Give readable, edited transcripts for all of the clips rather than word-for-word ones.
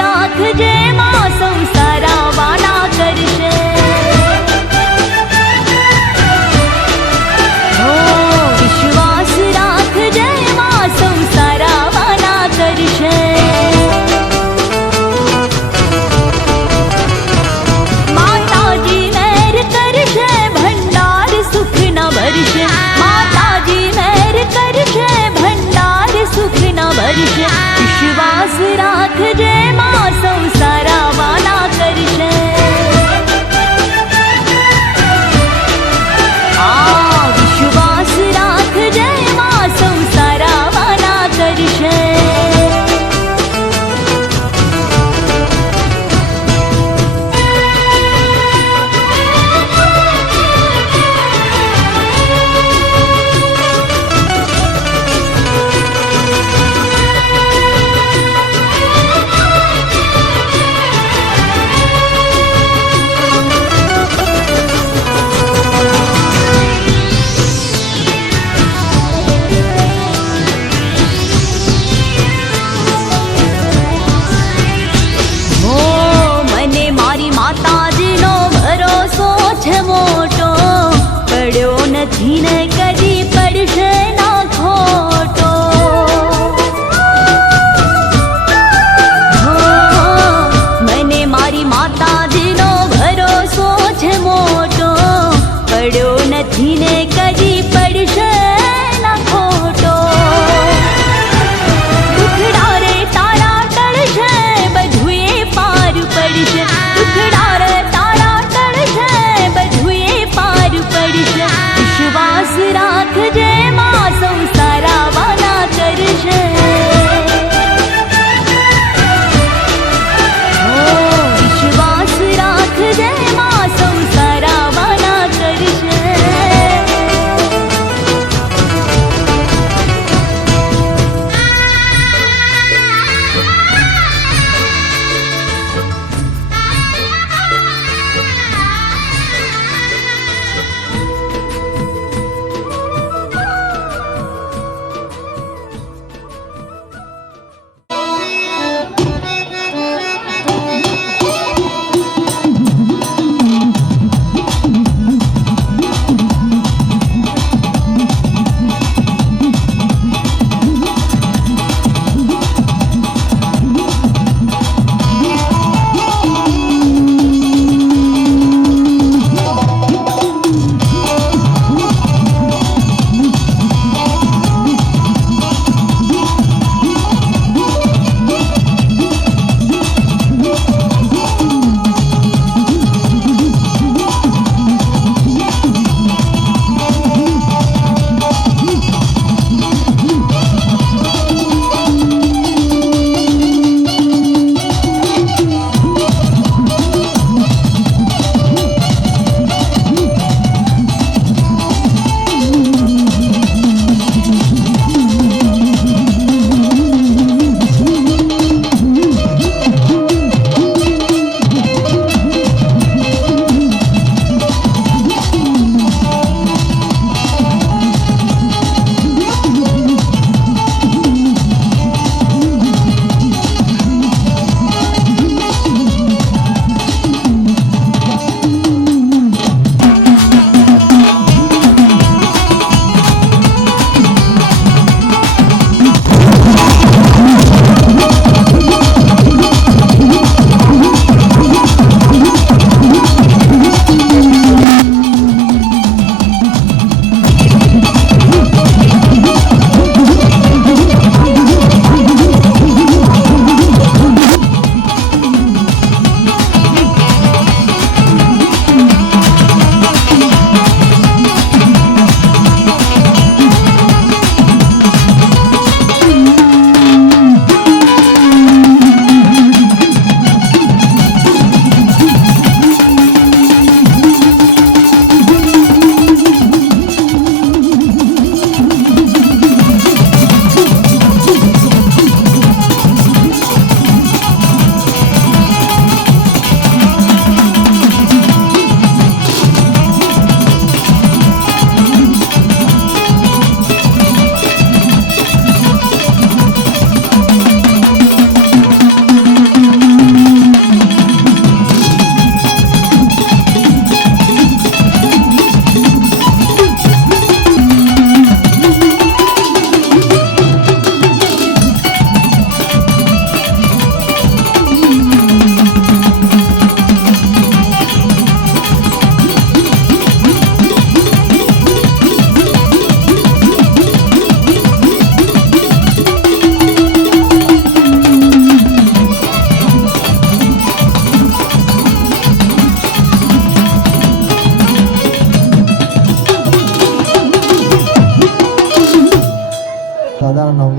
રાખજે માં સંસારા વાના કરશે હો વિશ્વાસ રાખજે માં સંસારા વાના કરશે માતાજી મેર કરશે ભંડાર સુખ ન ભરશે માતાજી મેર કરશે ભંડાર સુખ ન ભરશે વિશ્વાસ રાખજે માં સંસારા વાના કરશે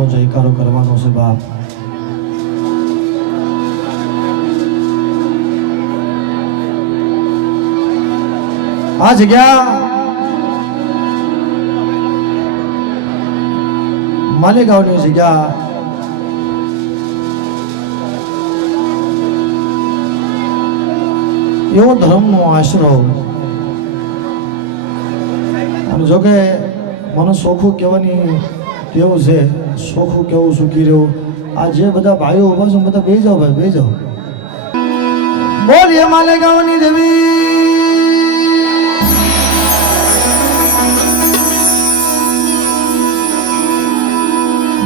બાપનો જયકારો કરવાનો છે બાપ. આ જગ્યા માલેગાંવની જગ્યા એવો ધર્મનો આશરો. અને જોકે મને સોખું કહેવાની ટેવ છે, સોખું કેવું સુખી રહ્યું. આ જે બધા ભાઈઓ ઉભા છે બધા બે જાઓ ભાઈ, બે જાઓ. બોલીએ માલેગાંવની દેવી,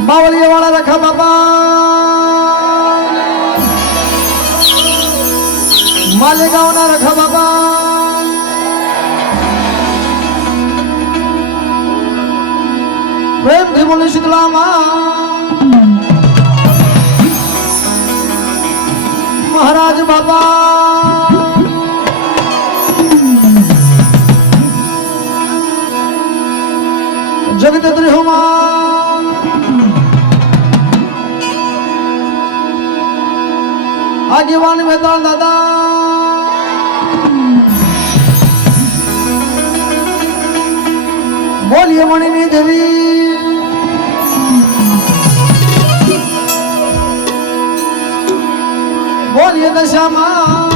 બાવળીયા વાળા રખા બાપા, માલેગાંવના રખા બાપા. પ્રેમથી બોલી શીતળામાં મહારાજ બાપા. જગત ત્રિહુમાં આગેવાન મેદાન દાદા, બોલીએ મણીની દેવી, બોલીએ દશામાં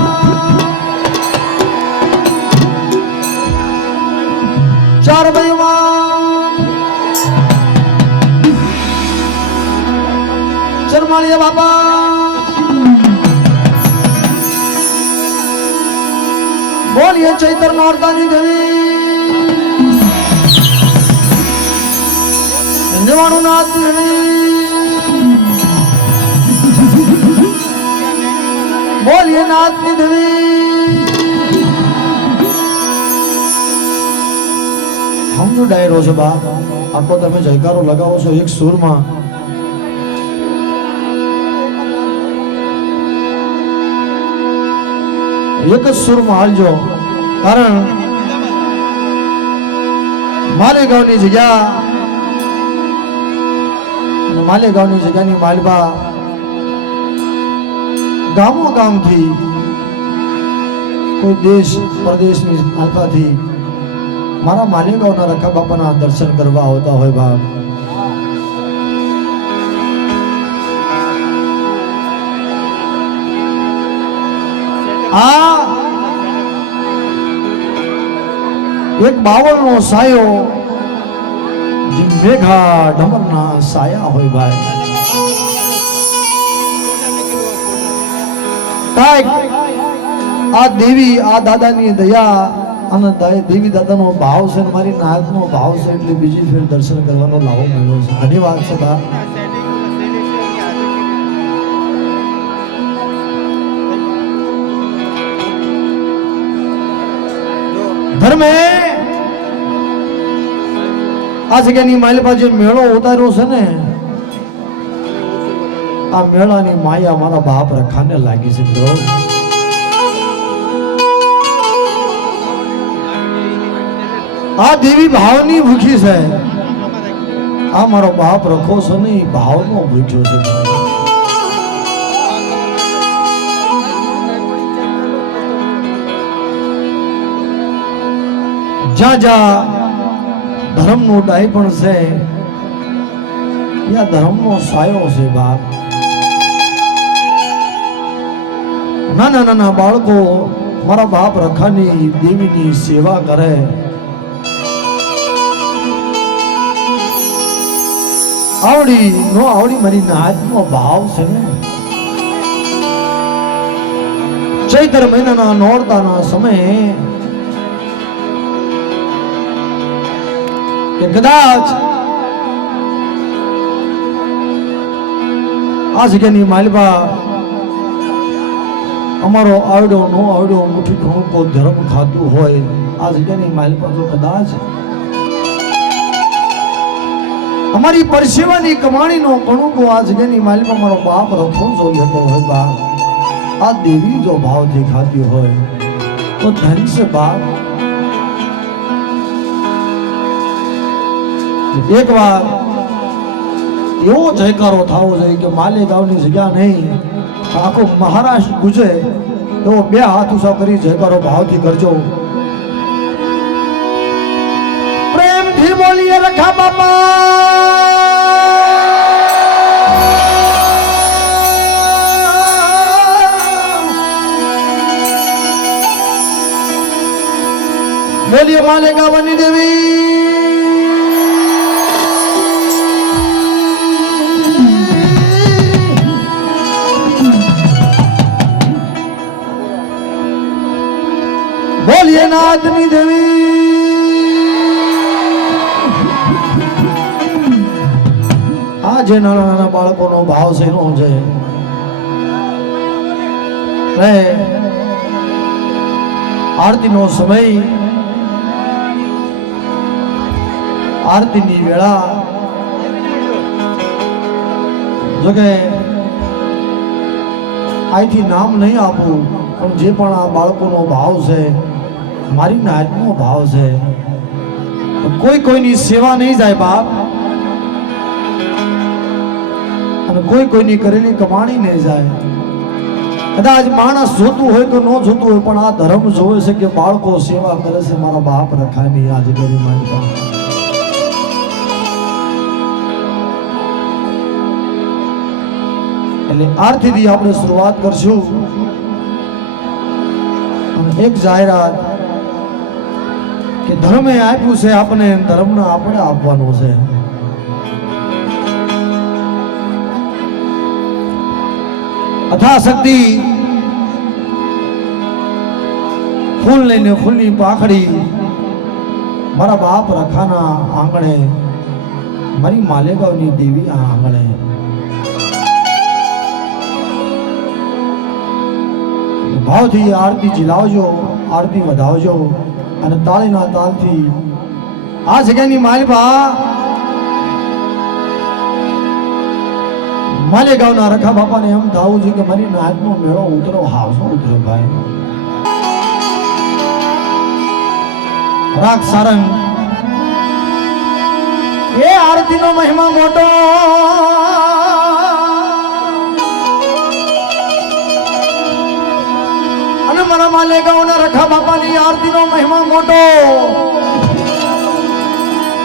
ચાર ભાઈમાં ચરમાળિયા બાપા, બોલીએ ચૈતર નોરતાની દેવી, જવાનું નાથ દેવી, બોલીએ નાથની દેવી. સમજો ડાયરો છે બા, આખો તમે જયકારો લગાવો છો એક સુરમાં. એક જ સુરમાં હાલજો, કારણ માલેગાંવની જગ્યા અને માલેગાંવની જગ્યાની માલબા ગામો ગામથી કોઈ દેશ પ્રદેશની માલબાથી મારા માલેગાંવના રખા બાપાના દર્શન કરવા આવતા હોય બાપ. આ એક બાવળનો સાયો જે મેઘા ડમરના સાયા હોય ભાઈ. કાંઈક આ દેવી આ દાદાની દયા અને દેવી દાદાનો ભાવ છે, મારી નાથનો ભાવ છે, એટલે બીજી ફેર દર્શન કરવાનો લાવો મળ્યો છે. ઘણી વાત છે બા. ધર્મે આ જગ્યાની માલપા જે મેળો ઉતાર્યો છે ને, આ મેળાની માયા મારા બાપ રખાને લાગી છે મિત્રો. આ દેવી ભાવની ભૂખી છે. આ મારો બાપ રખો છે ને, ભાવનો ભૂખ્યો છે. જ્યાં જ્યાં ધર્મનું ડાય પણ છે, ત્યાં ધર્મનો સાયો છે બાપ. નાના નાના બાળકો મારા બાપ રખાની દેવીની સેવા કરે. આવડી નો આવડી મારી નાથનો ભાવ છે ને. ચૈત્ર મહિનાના નોરતાના સમયે કે કદાચ આ જગ્યાની માલબા અમારો આવડો નો આવડો મુઠ્ઠી ઘણું કોઈ ધર્મ ખાતું હોય, આ જગ્યાની માલબા જો કદાચ અમારી પરસેવાની કમાણીનો કણુકો આ જગ્યાની માલબા મારો બાપ રખો જો લેતો હોય બાપ, આ દેવી જો ભાવથી ખાતી હોય તો ધન છે બાપ. એક વાર એવો જયકારો થવો જોઈએ કે માલેગાંવની જગ્યા નહીં આખો મહારાષ્ટ્ર ગુજે એવો બે હાથ ઊંચા કરી જયકારો ભાવથી કરજો. પ્રેમથી બોલીએ રખા બાપા. બોલીએ માલેગાંવની દેવી. બોલીએ નાથની દેવી. આ જે નાના નાના બાળકોનો ભાવ છે એનો છે આરતીનો સમય, આરતીની વેળા. જોકે અહીંથી નામ નહીં આપું પણ જે પણ આ બાળકોનો ભાવ છે, મારી નાતનો ભાવ છે, કોઈ કોઈની સેવા નહીં જાય બાપ, અને કોઈ કોઈની કરેલી કમાણી નહીં જાય. કદાચ માણસ જોતું હોય તો ન જોતું હોય પણ આ ધર્મ જોવે છે કે બાળકો સેવા કરે છે. મારા બાપ રખાય નહીં આજે કરી મારી. એટલે આરતીથી આપણે શરૂઆત કરશું. એક જાહેરાત કે ધર્મે આપ્યું છે આપણે, ધર્મને આપણે આપવાનું છે. અથાશક્તિ ફૂલ લઈને ફૂલની પાખડી મારા બાપ રખાના આંગણે, મારી માલેગાંવની દેવી આ આંગણે. ભાવથી આરતી ઝીલાવજો, આરતી વધાવજો અને તાળીના તાલથી આ જગ્યાની માલપા માલેગાંવના રખા બાપાને એમ થાવું છે કે મારી નાતનો મેળો ઉતરો. હાવસો ઉતરો ભાઈ. રાગ સારંગ એ આરતીનો મહિમા મોટો. અને મારા માલેગાંવના રખા બાપાની આરતીનો મહિમા મોટો.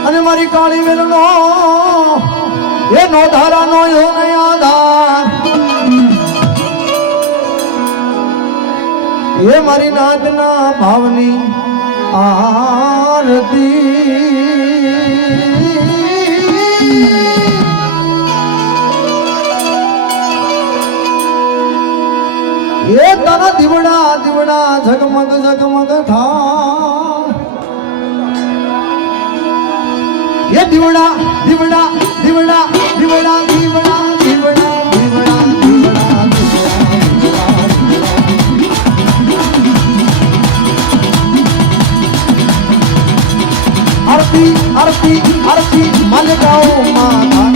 અને મારી કાળી વેલનો એ નો ધારાનો યો ને આધાર. એ મારી નાતના ભાવની આરતી. એ તારા દીવડા દીવડા ઝગમગ ઝગમગ થા. એ દીવડા દીવડા દીવડા દીવડા દીવડા દીવડા દીવડા દીવડા. આરતી આરતી આરતી માલેગાંવ માતા.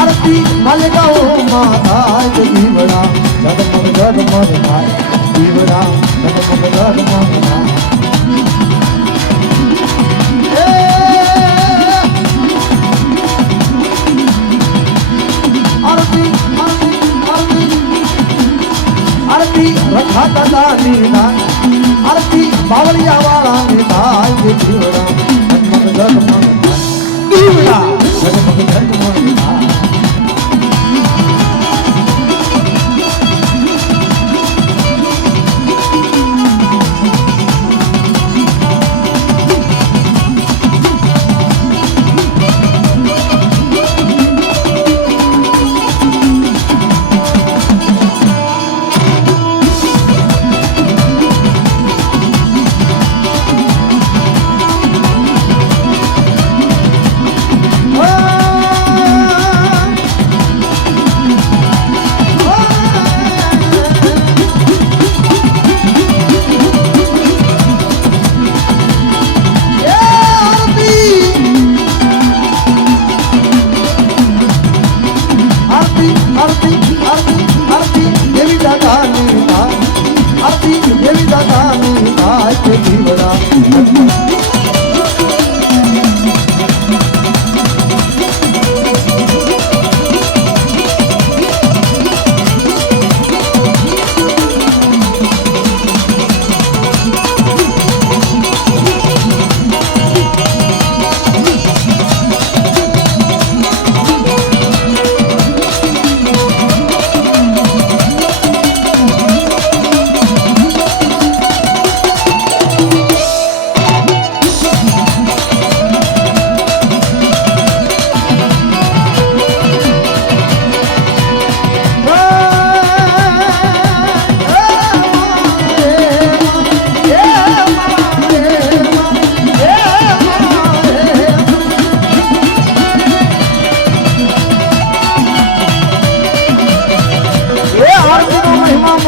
આરતી માલેગાંવ માતા. દીવડા ઝગમગ ઝગમગ થાય. દીવડા ઝગમગ ઝગમગ થાય. રખા દાદાની ના આરતી બાવળિયા વાળાની થાય. દીવડા ઝગમગ ઝગમગ થાય. દીવડા ઝગમગ ઝગમગ થાય.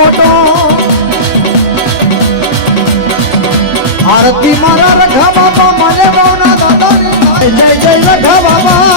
મોટો આરતી મારા રખા બાપા મને ગૌના દાદાની જય જય રખા બાબા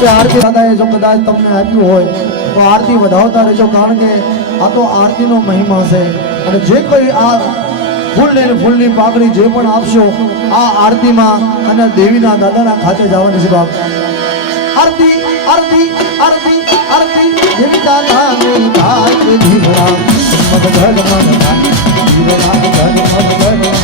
જો આરતી દાદાએ જો કદાચ તમને આપ્યું હોય તો આરતી વધાવતા રહેજો કારણ કે આ તો આરતીનો મહિમા છે અને જે કોઈ આ ફૂલની પાકડી જે પણ આપશો આ આરતીમાં અને દેવીના દાદાના ખાતે જવાની છે બાપ આરતી આરતી આરતી આરતી દેવી દાદાની ભાઈ ધીરા મત ઘર મન ધીરા ઘર મન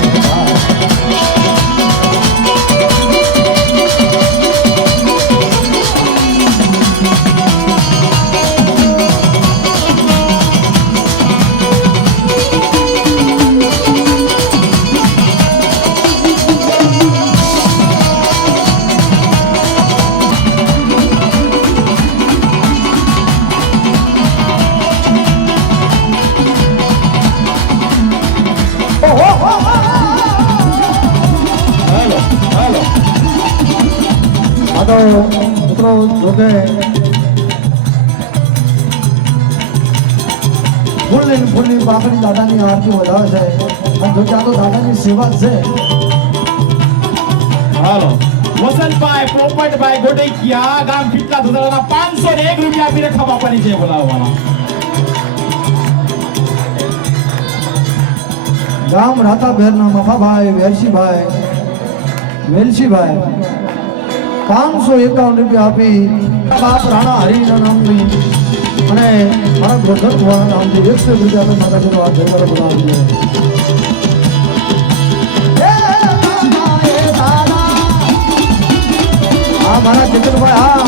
મિત્રો જોકે ફૂલની પાકડી દાદાની આરતી વધારે છે અને જોકે આ તો દાદાની સેવા છે. હાલો વસંતભાઈ પોપટભાઈ ગોટેકિયા ગામ કેટલા ધોધરાના 501 રૂપિયા આપીને ખભા પડી છે બોલાવવાના. ગામ રાતા બેરના મફાભાઈ વેલસીભાઈ 551 રૂપિયા આપી બાપ રાણા હરિના નામની અને મારા બ્રધર દ્વારા નામથી 100 રૂપિયા આપી માતાજીનો આ જયકાર બોલાવ્યો. હા મારા ચેતનભાઈ હા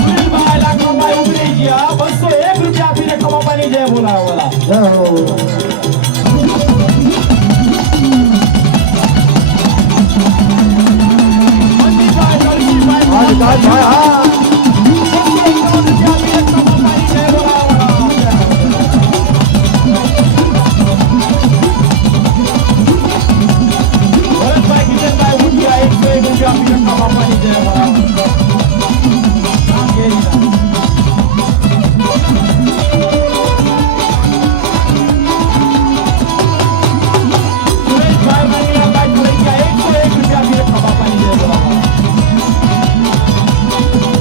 સુરેશભાઈ લાખનભાઈ ઉભરી ગયા 201 રૂપિયા આપીને ખભા પડી છે બોલાવવાના. જય હો ભાઈ હા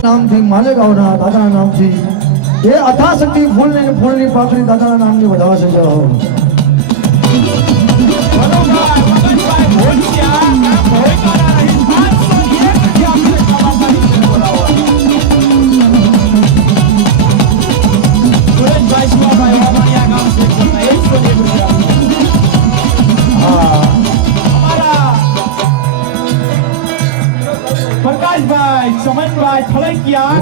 નામથી માલેગાંવના દાદાના નામથી એ અથાશક્તિ ફૂલની પાકડી દાદાના નામની વધાવે છે. પ્રકાશભાઈ ચમનભાઈ થળકિયા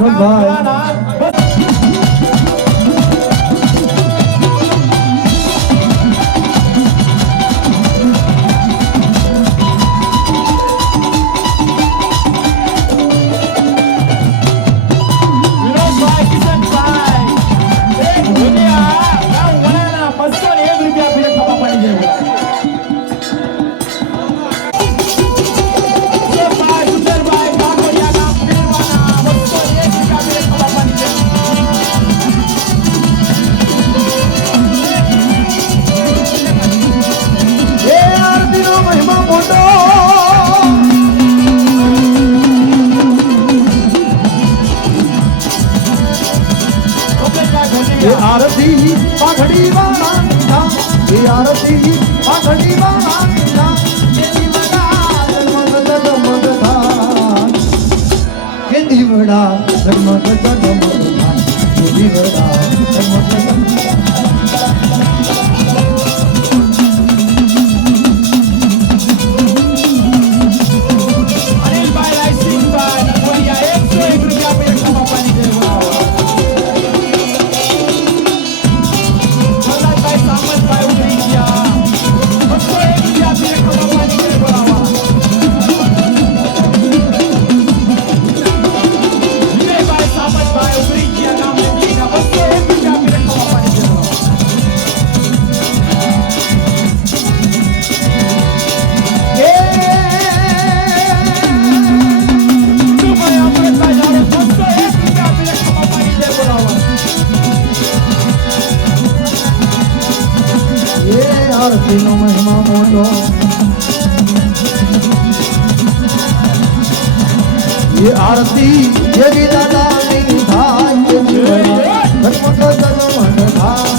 આરતીનો મહિમા મોટો એ આરતી જેવી દાદાની થાય તેવી વડા ધર્મનો જન્મ થાય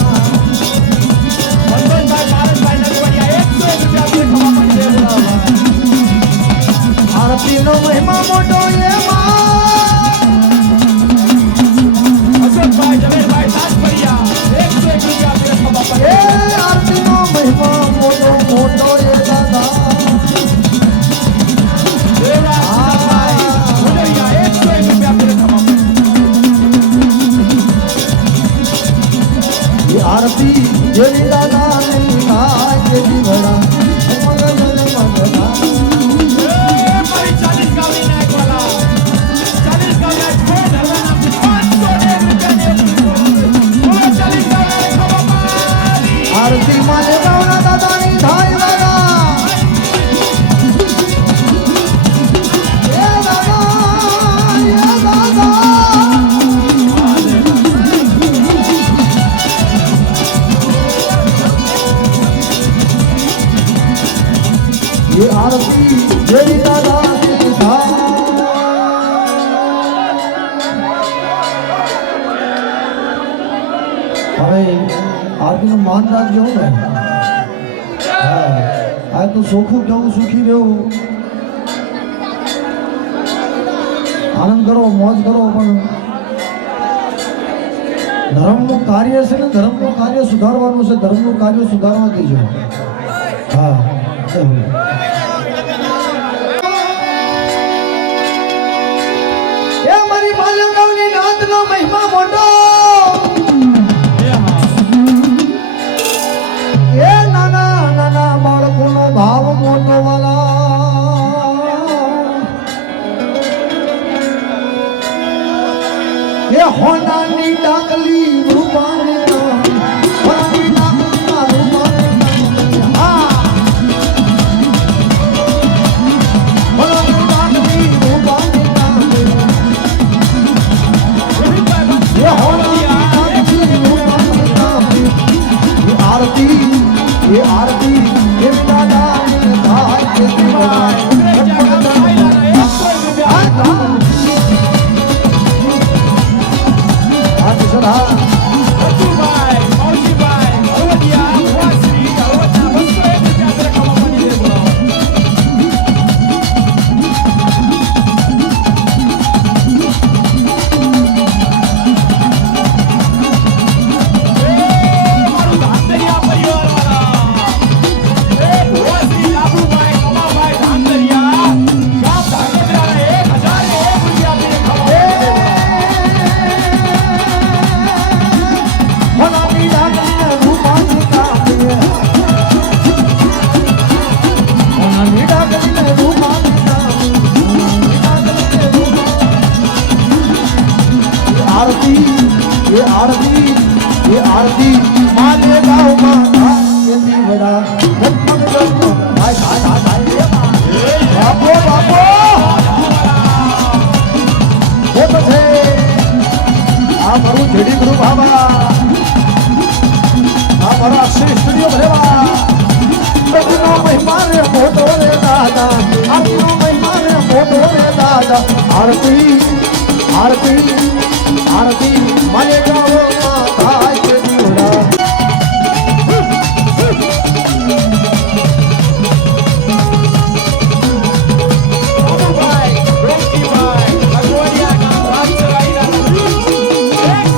વસંતભાઈ પારસભાઈ નરવડિયા 101 રૂપિયા આપણે ખબર પડશે. આરતીનો મહિમા મોટો વસંતભાઈ ઝવેરભાઈ સાતપરિયા 101 રૂપિયા આપણે ખબર પડશે. એ આરતીનો મહિમા મોટો મોટો એ દાદા દેવરાજ ગુજરિયા 101 રૂપિયા આપણે ખબર પડશે. એ આરતી જેવી દાદાની થાય તેવી વડા ધર્મનો જન્મ થાય મારી 40 ગામની નાયકવાલા 40 ગામના કોઈ ધર્મના 501 રૂપિયા 40 ગામના ખબર પાડી. આરતી માને ગાવના દાદાની થાય દાદા એ દાદા એ આરતી જેવી દાદાની થાય હવે આરતીનું માન રાખજો ને આ તો સોખું કેવું સુખી રહેવું આનંદ કરો મોજ કરો પણ ધર્મનું કાર્ય છે ને ધર્મનું કાર્ય સુધારવાનું છે ધર્મનું કાર્ય સુધારવા દેજો હા એ મારી માલંગાવની નાતનો મહિમા મોટો એ નાના નાના બાળકોનો ભાવ મોટો વાલા એ હોનાની ડાકલી રૂપાની હોનાની ડાકલીના રૂપાની હા હોનાની ડાકલી રૂપાની એ હોનાની ડાકલી રૂપાની એ આરતી એ દાદાની થાય તે વસુભાઈ, મૌસીભાઈ, હળવદિયા, વાસી, હળવદના 201 રૂપિયા આપણે ખબર પડી છે. મારું ધાંધરિયા પરિવારવાળા. વાસી, લાભુભાઈ, કમાભાઈ, ધાંધરિયા, ગામ ધાંગધ્રાના 1001 રૂપિયા આપણે આરતી માને ગાવમાં કેતી વડા ધર્મનો જન્મ થાય બાપો બાપો એ પછી આ મારું જેડી ગુરુ બાબા આ મારા અક્ષર સ્ટુડિયો ભરેવા પ્રભુનો મહિમા રે મોટો રે દાદા આરતીનો મહિમા રે મોટો રે દાદા આરતી આરતી આરતી માને ગાવમાં થાય કેતી વડા બાબુભાઈ, રોકીભાઈ, ભગવડિયા ગામ રાજસરાઈના 101 રૂપિયા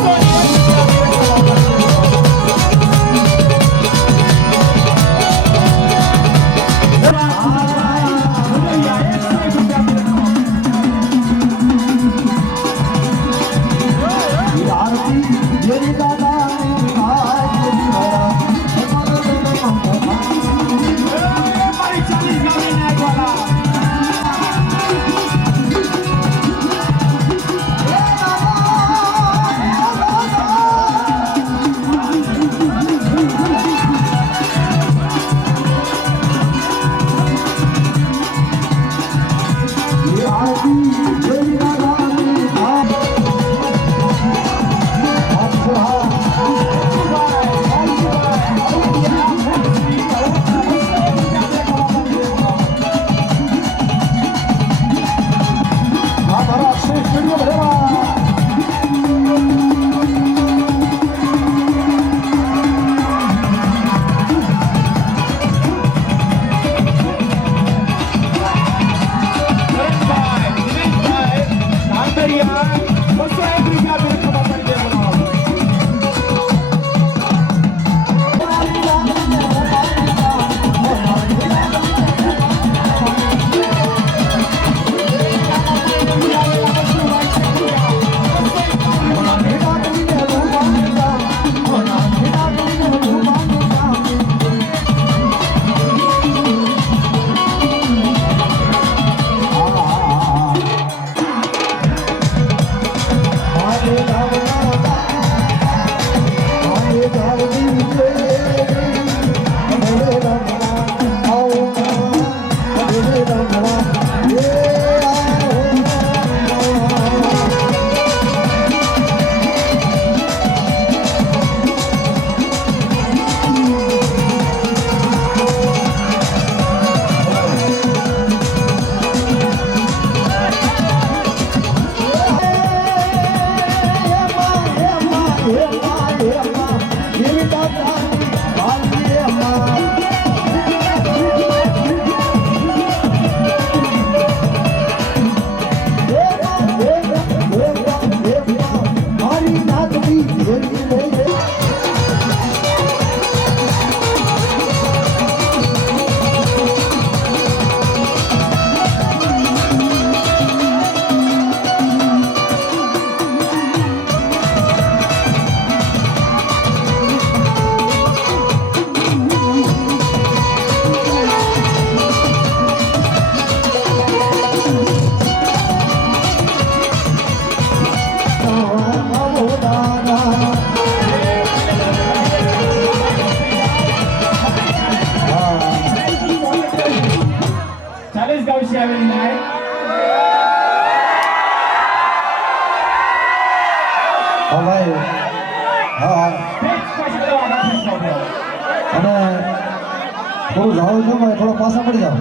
થોડું જાઓ છો ભાઈ, થોડા પાછા પડી જાઓ.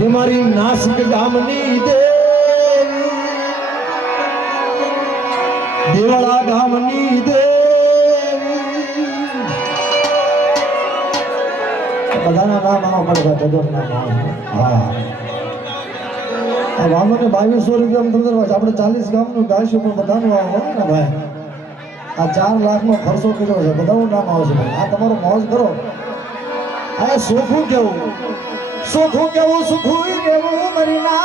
હે મારી નાસિક ગામની દેવી, દેવળા ગામની દેવી, બધાના નામ આવા પડે ભાઈ, બધાના નામ આવે. હા, આ વામોને 2200 રૂપિયા તમને આપણે 40 ગામનું ગાઈશું, પણ બધાનું આવ હોય ને ભાઈ. આ 4 લાખનો ખર્ચો કર્યો છે, બધાનું નામ આવશે ભાઈ. આ તમારો મોજ કરો. આ સોખું કેવું, સોખું કેવું, સુખું કેવું મારી ના.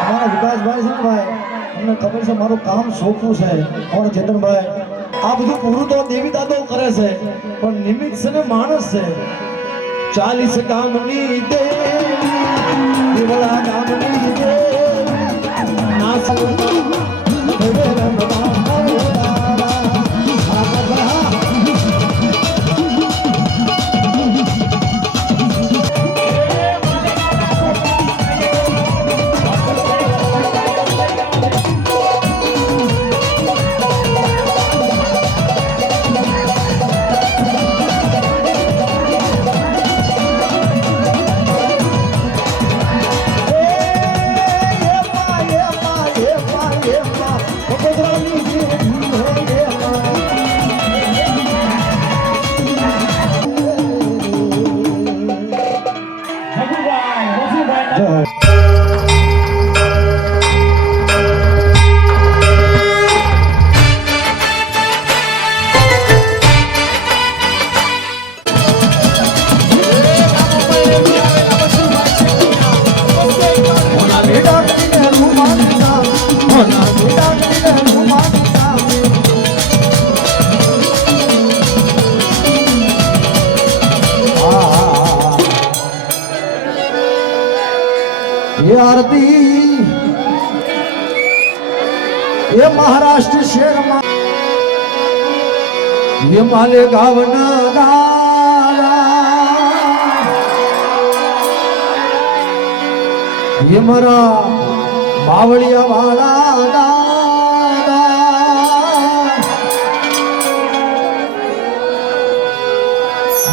અમારા વિકાસભાઈ છે ને ભાઈ, અમને ખબર છે મારું કામ સોખું છે. અમારા ચેતનભાઈ, આ બધું પૂરું તો દેવી દાદો કરે છે, પણ નિમિત્ત છે ને માણસ છે. 40 ગામની દેવી, દેવળા ગામની દેવી, નાસક આરતી એ મહારાષ્ટ્ર શહેરમાં એ માલે ગાવના ગારા એ મારા બાવળિયા વાળા ગારા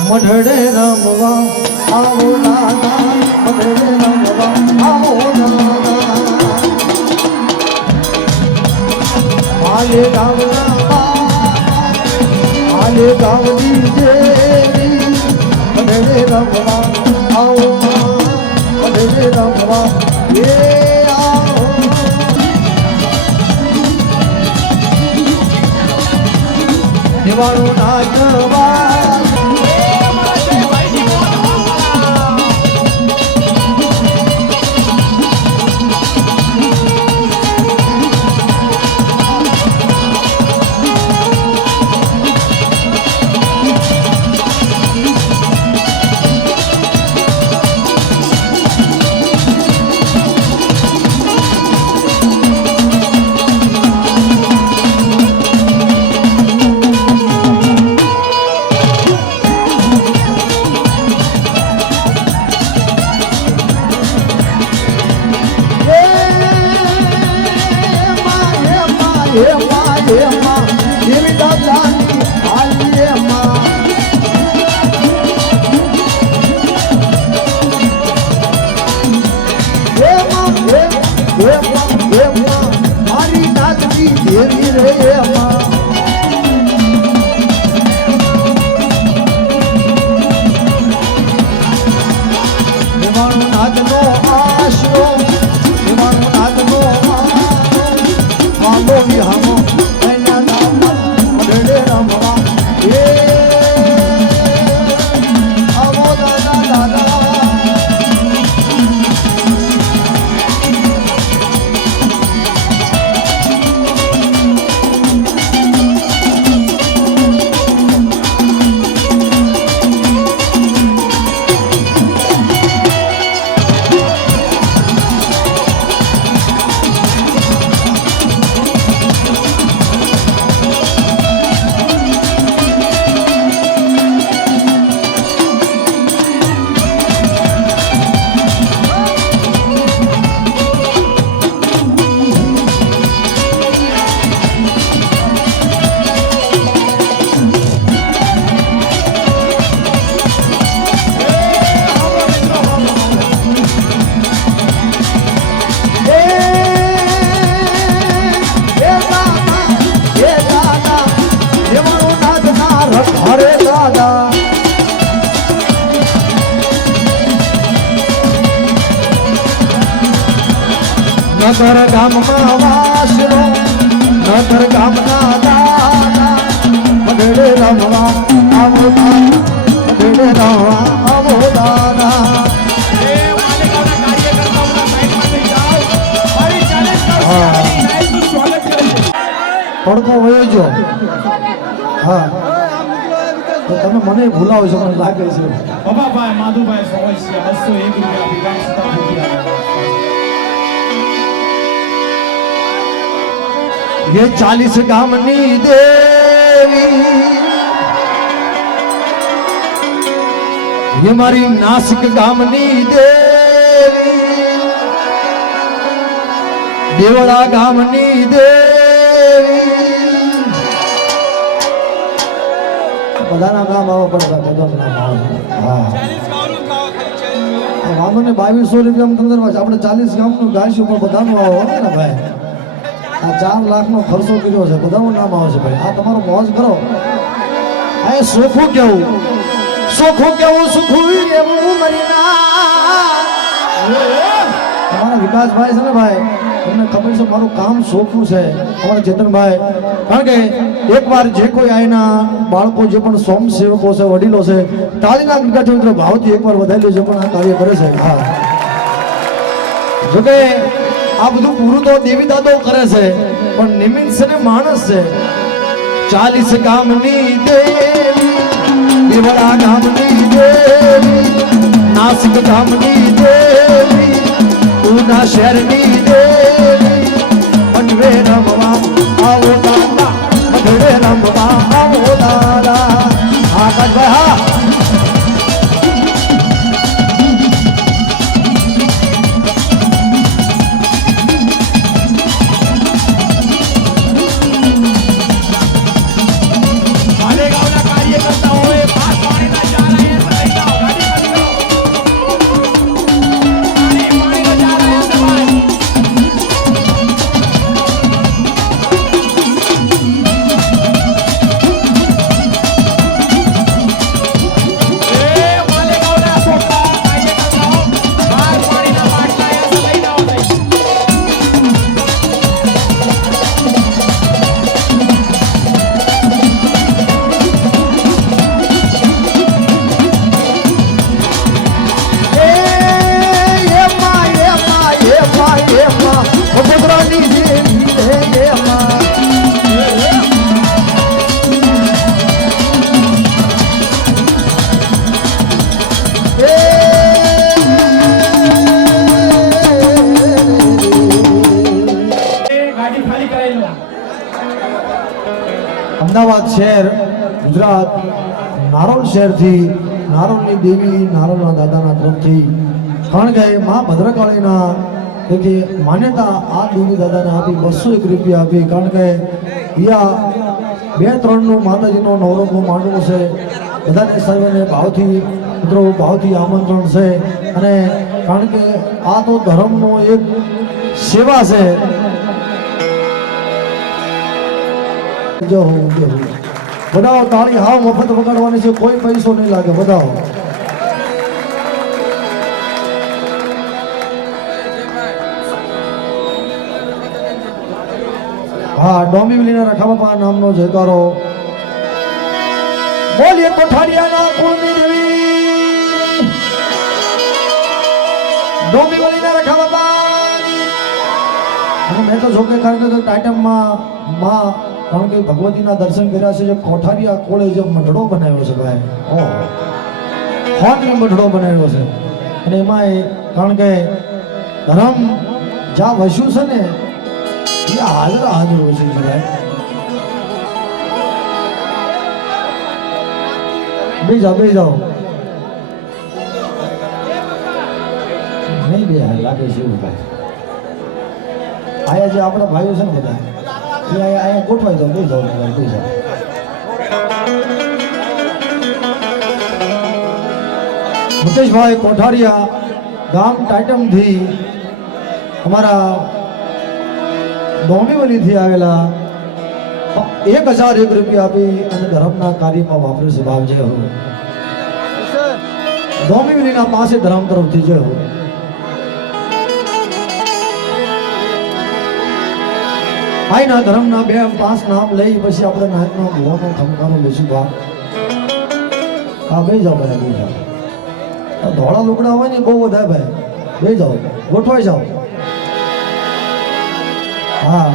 મઢડે રમવા આવો દાદા, મઢડે રમવા આવો દાદા. આલે ગાવના આલે ગાવની દેવી, મઢડે રમવા આવો, મઢડે રમવા એ આવો. નિવાળો નાચવા હરે દાદા નગર ગામમાં વાસરો નગર ગામના દાદા મઢડે રમવા આવો દાદા મઢડે રમવા આવો દાદા એ માલેગાંવના કાર્યકર્તાઓના સાઈડમાં થઈ જાઓ. મારી 40 વર્ષની સાહેબનું સ્વાગત કરે છે. પડકો વયો જો હા તો તમે મને ભૂલાવો છો મને લાગે છે બાબાભાઈ માધુભાઈ સોળસિયા 201 રૂપિયા વિધાન સભા ભૂખ્યા. ये 40 ગામની દેવી ये મારી નાસિક ગામની દેવી દેવળા ગામની દેવી બધાના નામ આવો પણ બધાના નામ આવો હા વાંધો ને 2200 રૂપિયા અંદર આપણે 40 ગામનું ગાઈશું પણ બધાનું આવો ને ભાઈ આ 4 લાખનો ખર્ચો કર્યો છે બધાનું નામ આવશે ભાઈ આ તમારો મોજ કરો આ સોખું કેવું સુખું એવું મરી ના તમારા વિકાસભાઈ છે ને ભાઈ તમને ખબર છે મારું કામ સોખું છે અમારા ચેતનભાઈ કારણ કે એકવાર જે કોઈ આયના બાળકો જે પણ સ્વયંસેવકો છે વડીલો છે તાળીના ગણગણાટથી મિત્રો ભાવથી એકવાર વધારી લેજો પણ આ કાર્ય કરે છે હા જોકે આ બધું પૂરું તો દેવી દાદો કરે છે પણ નિમિત્ત છે ને માણસ છે 40 ગામની દેવી દેવળા ગામની દેવી નાસિક ગામની દેવી ઉના શહેરની દેવી મઢડે રમવા આવો દાદા મઢડે રમવા આવો દાદા આકાશભાઈ હા માલેગાંવના કાર્યકર્તાઓએ ભાત પાણીના ચાર અહીંયા લઈ જાઓ. ગાડી કરી લો. પાણીના ચાર અહીંયા ભાઈ. એ માલેગાંવના છોકરા કાર્યકર્તાઓ ભાત પાણીના બાટલા અહીંયા લઈ જાઓ. ગાડી ખાલી કરાવી લો. અમદાવાદ શહેર ગુજરાત નારોલ શહેરથી નારોલની દેવી નારોલના દાદાના તરફથી કારણ કે મા ભદ્રકાળીના એક માન્યતા આ દેવી દાદાને આપી 201 રૂપિયા આપી કારણ કે યા 2-3 નું માતાજીનો નવરંગો માંડવો છે બધાને સર્વને ભાવથી મિત્રો ભાવથી આમંત્રણ છે અને કારણ કે આ તો ધર્મનો એક સેવા છે બધાઓ તાળી હાવ મફત વગાડવાની છે કોઈ પૈસો નહીં લાગે બધાઓ હા ડોંબીવલીના રખા બાપા નામનો જયકારો બોલીએ કોઠારિયાના કુળની દેવી ડોંબીવલીના રખા બાપા અને મેં તો જોકે કારણ કે ટાઈટમમાં માં કારણ કે ભગવતીના દર્શન કર્યા છે જે કોઠારિયા કોળે જે મંડળો બનાવ્યો છે ભાઈ ઓહો હોટનો મંડળો બનાવ્યો છે અને એમાં કારણ કે ધર્મ જ્યાં વસ્યું છે ને એ હાજર વસ્યું છે ભાઈ બે જાઓ નહીં બે લાગે છે એવું ભાઈ આયા જે આપણા ભાઈઓ છે ને બધા અહીંયા ગોઠવાઈ જાઓ બે જાઓ મુકેશભાઈ કોઠારિયા ગામ ટાઈટમથી અમારા ડોંબીવલીથી આવેલા 1001 રૂપિયા આપી અને ધર્મના કાર્યમાં વાપરે છે બાપ જય હો ડોમિવરીના પાસે ધર્મ તરફથી જય હો આઈના ધર્મના 2-5 નામ લઈ પછી આપણે નાયકનો ભોવાનો ખમકારો બેસી બાપ હા બે જાઓ ભાઈ બે જાઓ ધોળા લુગડા હોય ને બહુ વધારે ભાઈ બે જાઓ ગોઠવાઈ જાઓ હા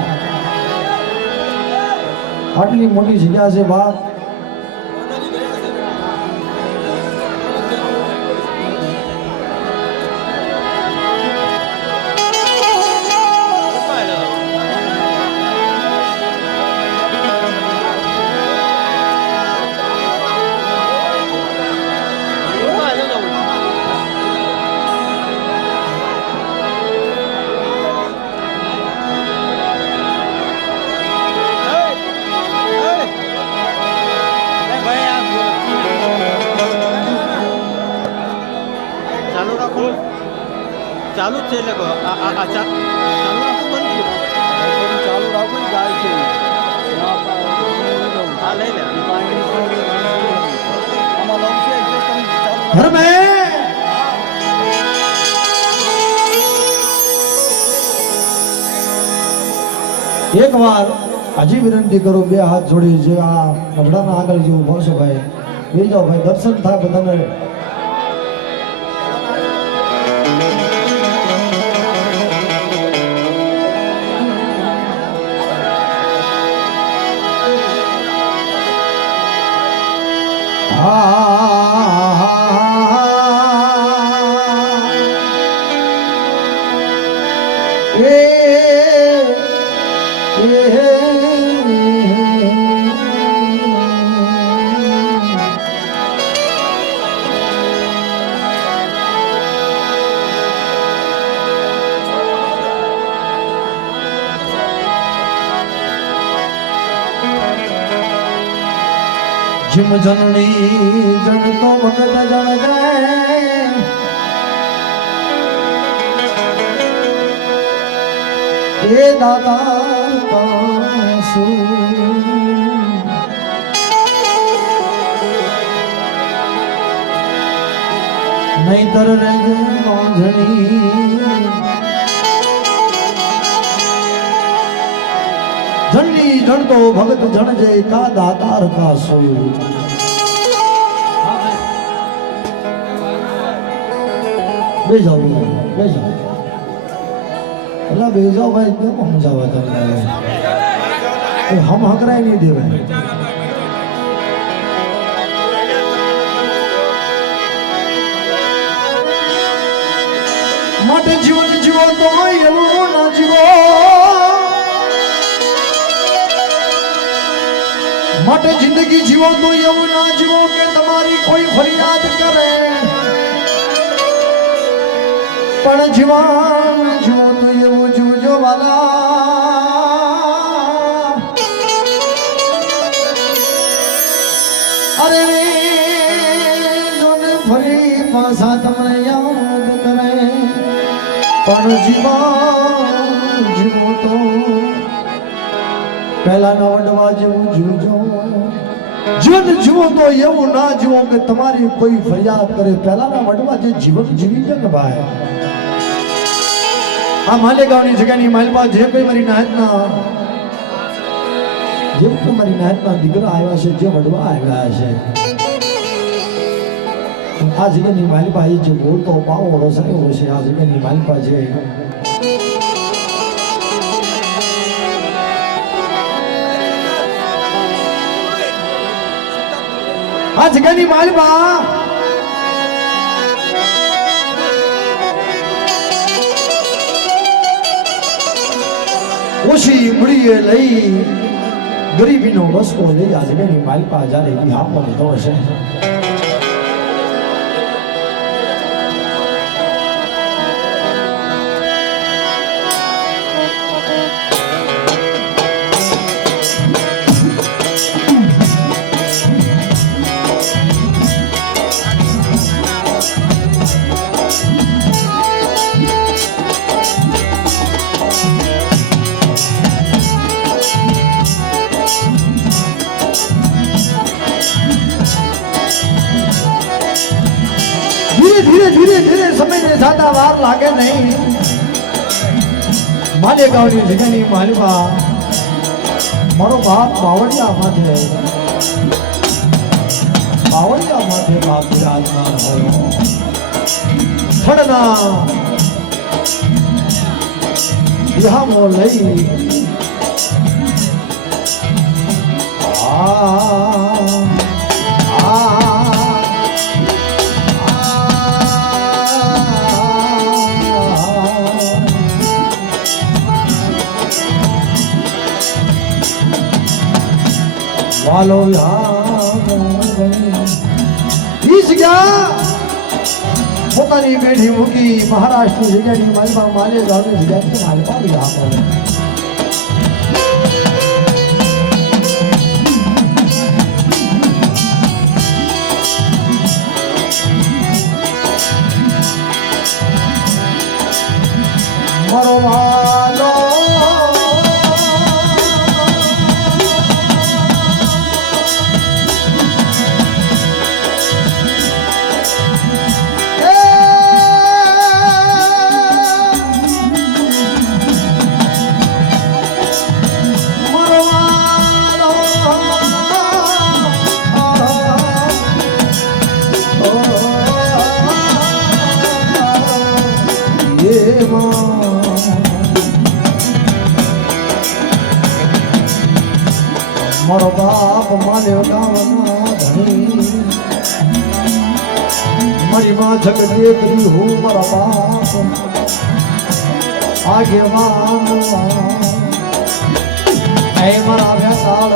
આટલી મોટી જગ્યા છે બાપ ચાલુ જ છે એટલે ચાલુ રાખવું બંધ ચાલુ રાખવું જાય છે હા લઈ લે ધર્મે એક વાર હજી વિનંતી કરો બે હાથ જોડી જે આ મઢડાના આગળ જેવું બોલશો ભાઈ બે જાઓ ભાઈ દર્શન થાય બધાને जिम जननी जन तो भगत जन जाए ये दादा पासु नहीं तर रज नोंझणी झंडी जन तो भगत जन जय का दातार का सो बेजाओ बेजाओ अल्लाह बेजाओ भाई क्यों समझावा तुमने हम हकराई नहीं देवे માટે જીવન જીવો તો એવું ના જીવો માટે જિંદગી જીવો તો એવું ના જીવો કે તમારી કોઈ ફરિયાદ કરે પણ જીવન જીવો તો એવું જીવજો વાલા અરે જોને ફરી પાછા તમને યાદ કરે પણ જીવન જીવો તો પહેલાના વડવા જેવું જીવજો જીવન જીવો તો એવું ના જીવો કે તમારી કોઈ ફરિયાદ કરે પહેલાના વડવા જે જીવન જીવી છે ને ભાઈ આ માલેગાંવની જગ્યાની માલપા જે કોઈ મારી નાયતના દીકરા આવ્યા છે જે વડવા આવ્યા છે આ જગ્યાની માલપા એ જે બોલતો પાવો રસાયો છે આ જગ્યાની માલપા છે આ જગ્યાની માલપા ઓછી મૂડીએ લઈ ગરીબીનો વસકો લઈ આ જગ્યાની માલપા જ્યારે વિહામો લીધો હશે ધીરે ધીરે ધીરે સમયને જાતા વાર લાગે નહીં. માલેગાંવની જગ્યાની માલિકા મારો બાપ બાવળિયા માથે બાપ બિરાજમાન હોય. ખડના વિહામો લઈ વાલો પોતાની પેઢી મૂકી મહારાષ્ટ્રની જગ્યાની માલમાં માલેગાંવની જગ્યાથી માલમાં વિરામ હોય. મારો વાલો મારો બાપ માલ્યો ગામના ધણી મારી માં જગદે કરી હું મારો બાપ આગેવાન એ મારા વ્યાસાળ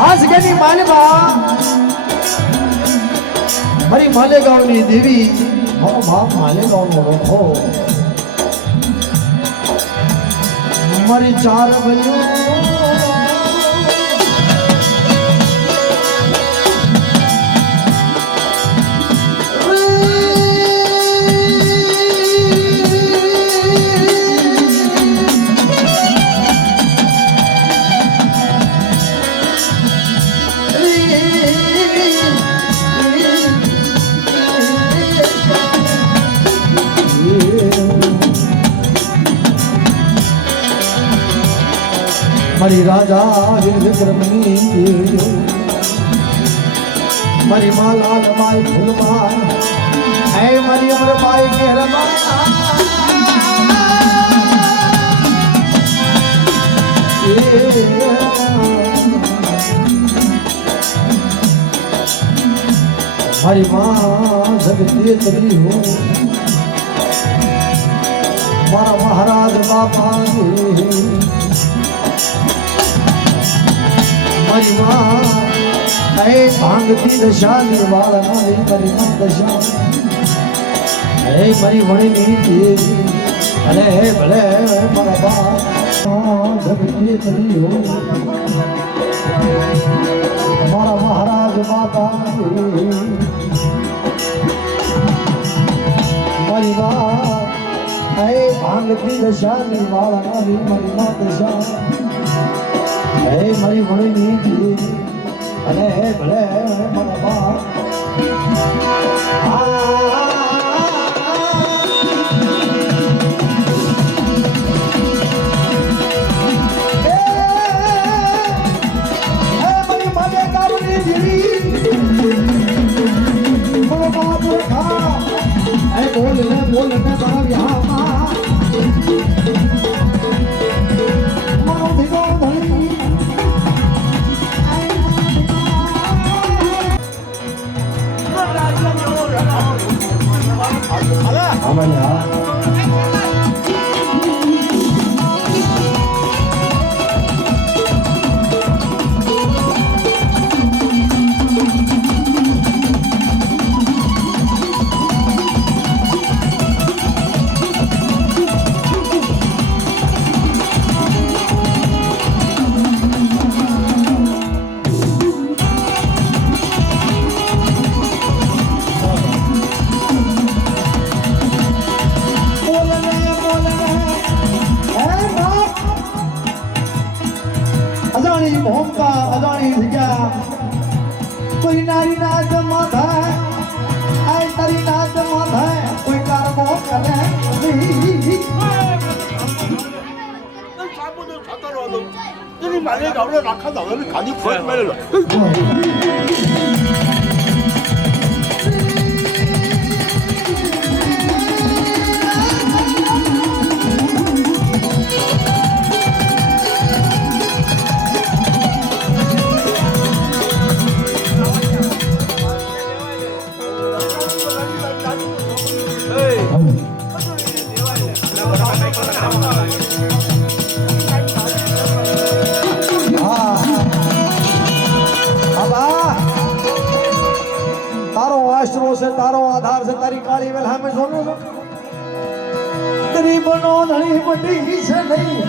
આ જગ્યાની માલિકા મારી માલેગાંવની દેવી મારો બાપ માલેગાંવનો રોખો મારી 4 ભાઈઓ મારી રાજા વિક્રમની મારી માલા માય ફૂલમાં હે મારી અમરબાઈ કેરમાં મારી માં જગતે તરી હો મારા મહારાજ બાપા મારી માં એ ભાંગતી દશા નિર્વાળ મારી મારી મન દશા હે મારી વણીની દેવી ભલે ભલે મારા બાપ જગતે તરી હો મારા મહારાજ બાપા મારી માં એ ભાંગતી દશા નિર્વાળ મારી મારી મન દશા હે મારી વણીની દેવી ભલે ભલે મારા બાપ મારી માલેગાંવની દેવી મારો બાપ રેખા હે બોલ ને તારા વિહામાં મારો ભીગો ધણી રાજ્ય મારી ભોમકા અજાણી જગ્યા કોઈ નારી ના જમા થાય આ તારી ના જમા થાય કોઈ કારમો કરે નહીં મારે ગાવડે રાખા દાવે ખાલી ફોન મળેલો તારો આધાર છે તારી કાળી વેલ સામે જોનો છો ગરીબનો ધણી મટી છે નહીં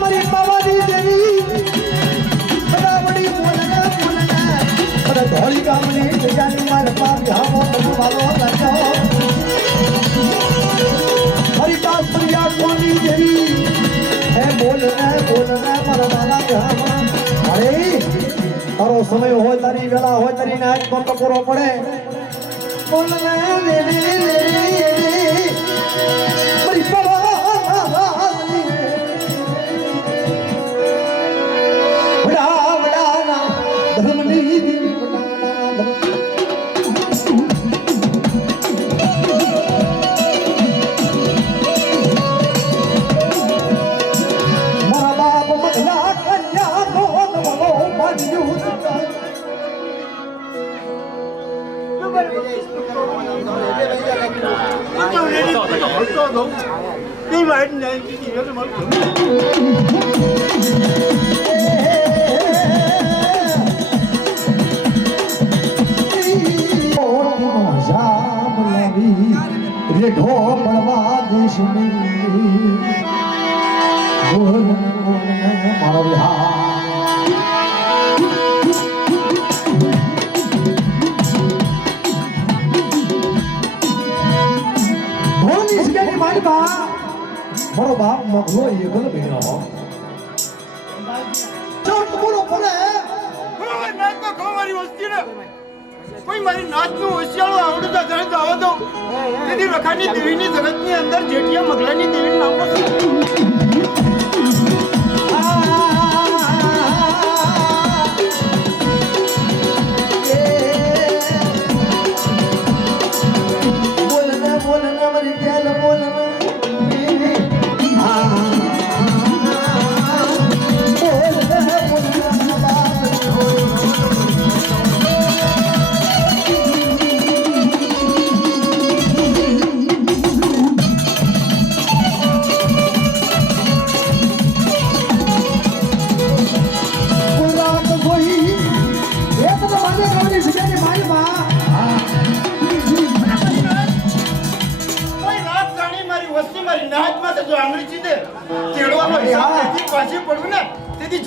મારી બાબાની દેવી બરાબડી ધોળી ગામની જગ્યાની મારે પાપ હામો વાલો લાગ્યો हरिदास प्रिया स्वामी देवी है बोलना मारा लाला जहां अरे तारो समय हो तारी वेला हो तारी नाच को टकोरो पड़े बोलना ले मेरी बाबा बड़ा ना धर्मनी रेढो पड़वा देश में मारो बिहार મારો બાપ મગલો એકલ ભેગો ચોટ બોલો પડે કોઈ નાચ તો ખો મારી વસ્તી ને કોઈ મારી નાચ નું હોશિયાળો આવડું તો જણ આવો તો તેની રખાની દેવીની જગતની અંદર જેઠિયા મગલાની દેવી નામ બોલના મારી પ્યાલ બોલના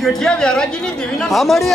જેઠિયા વ્યારાજીની દેવીના હા મળી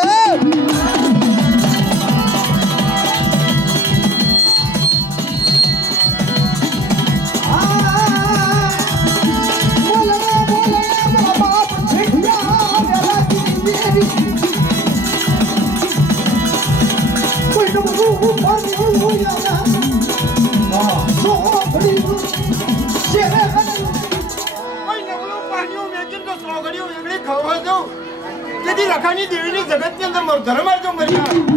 રખાની દેવીની જગતની અંદર મારું ધર્મ આવજો મરી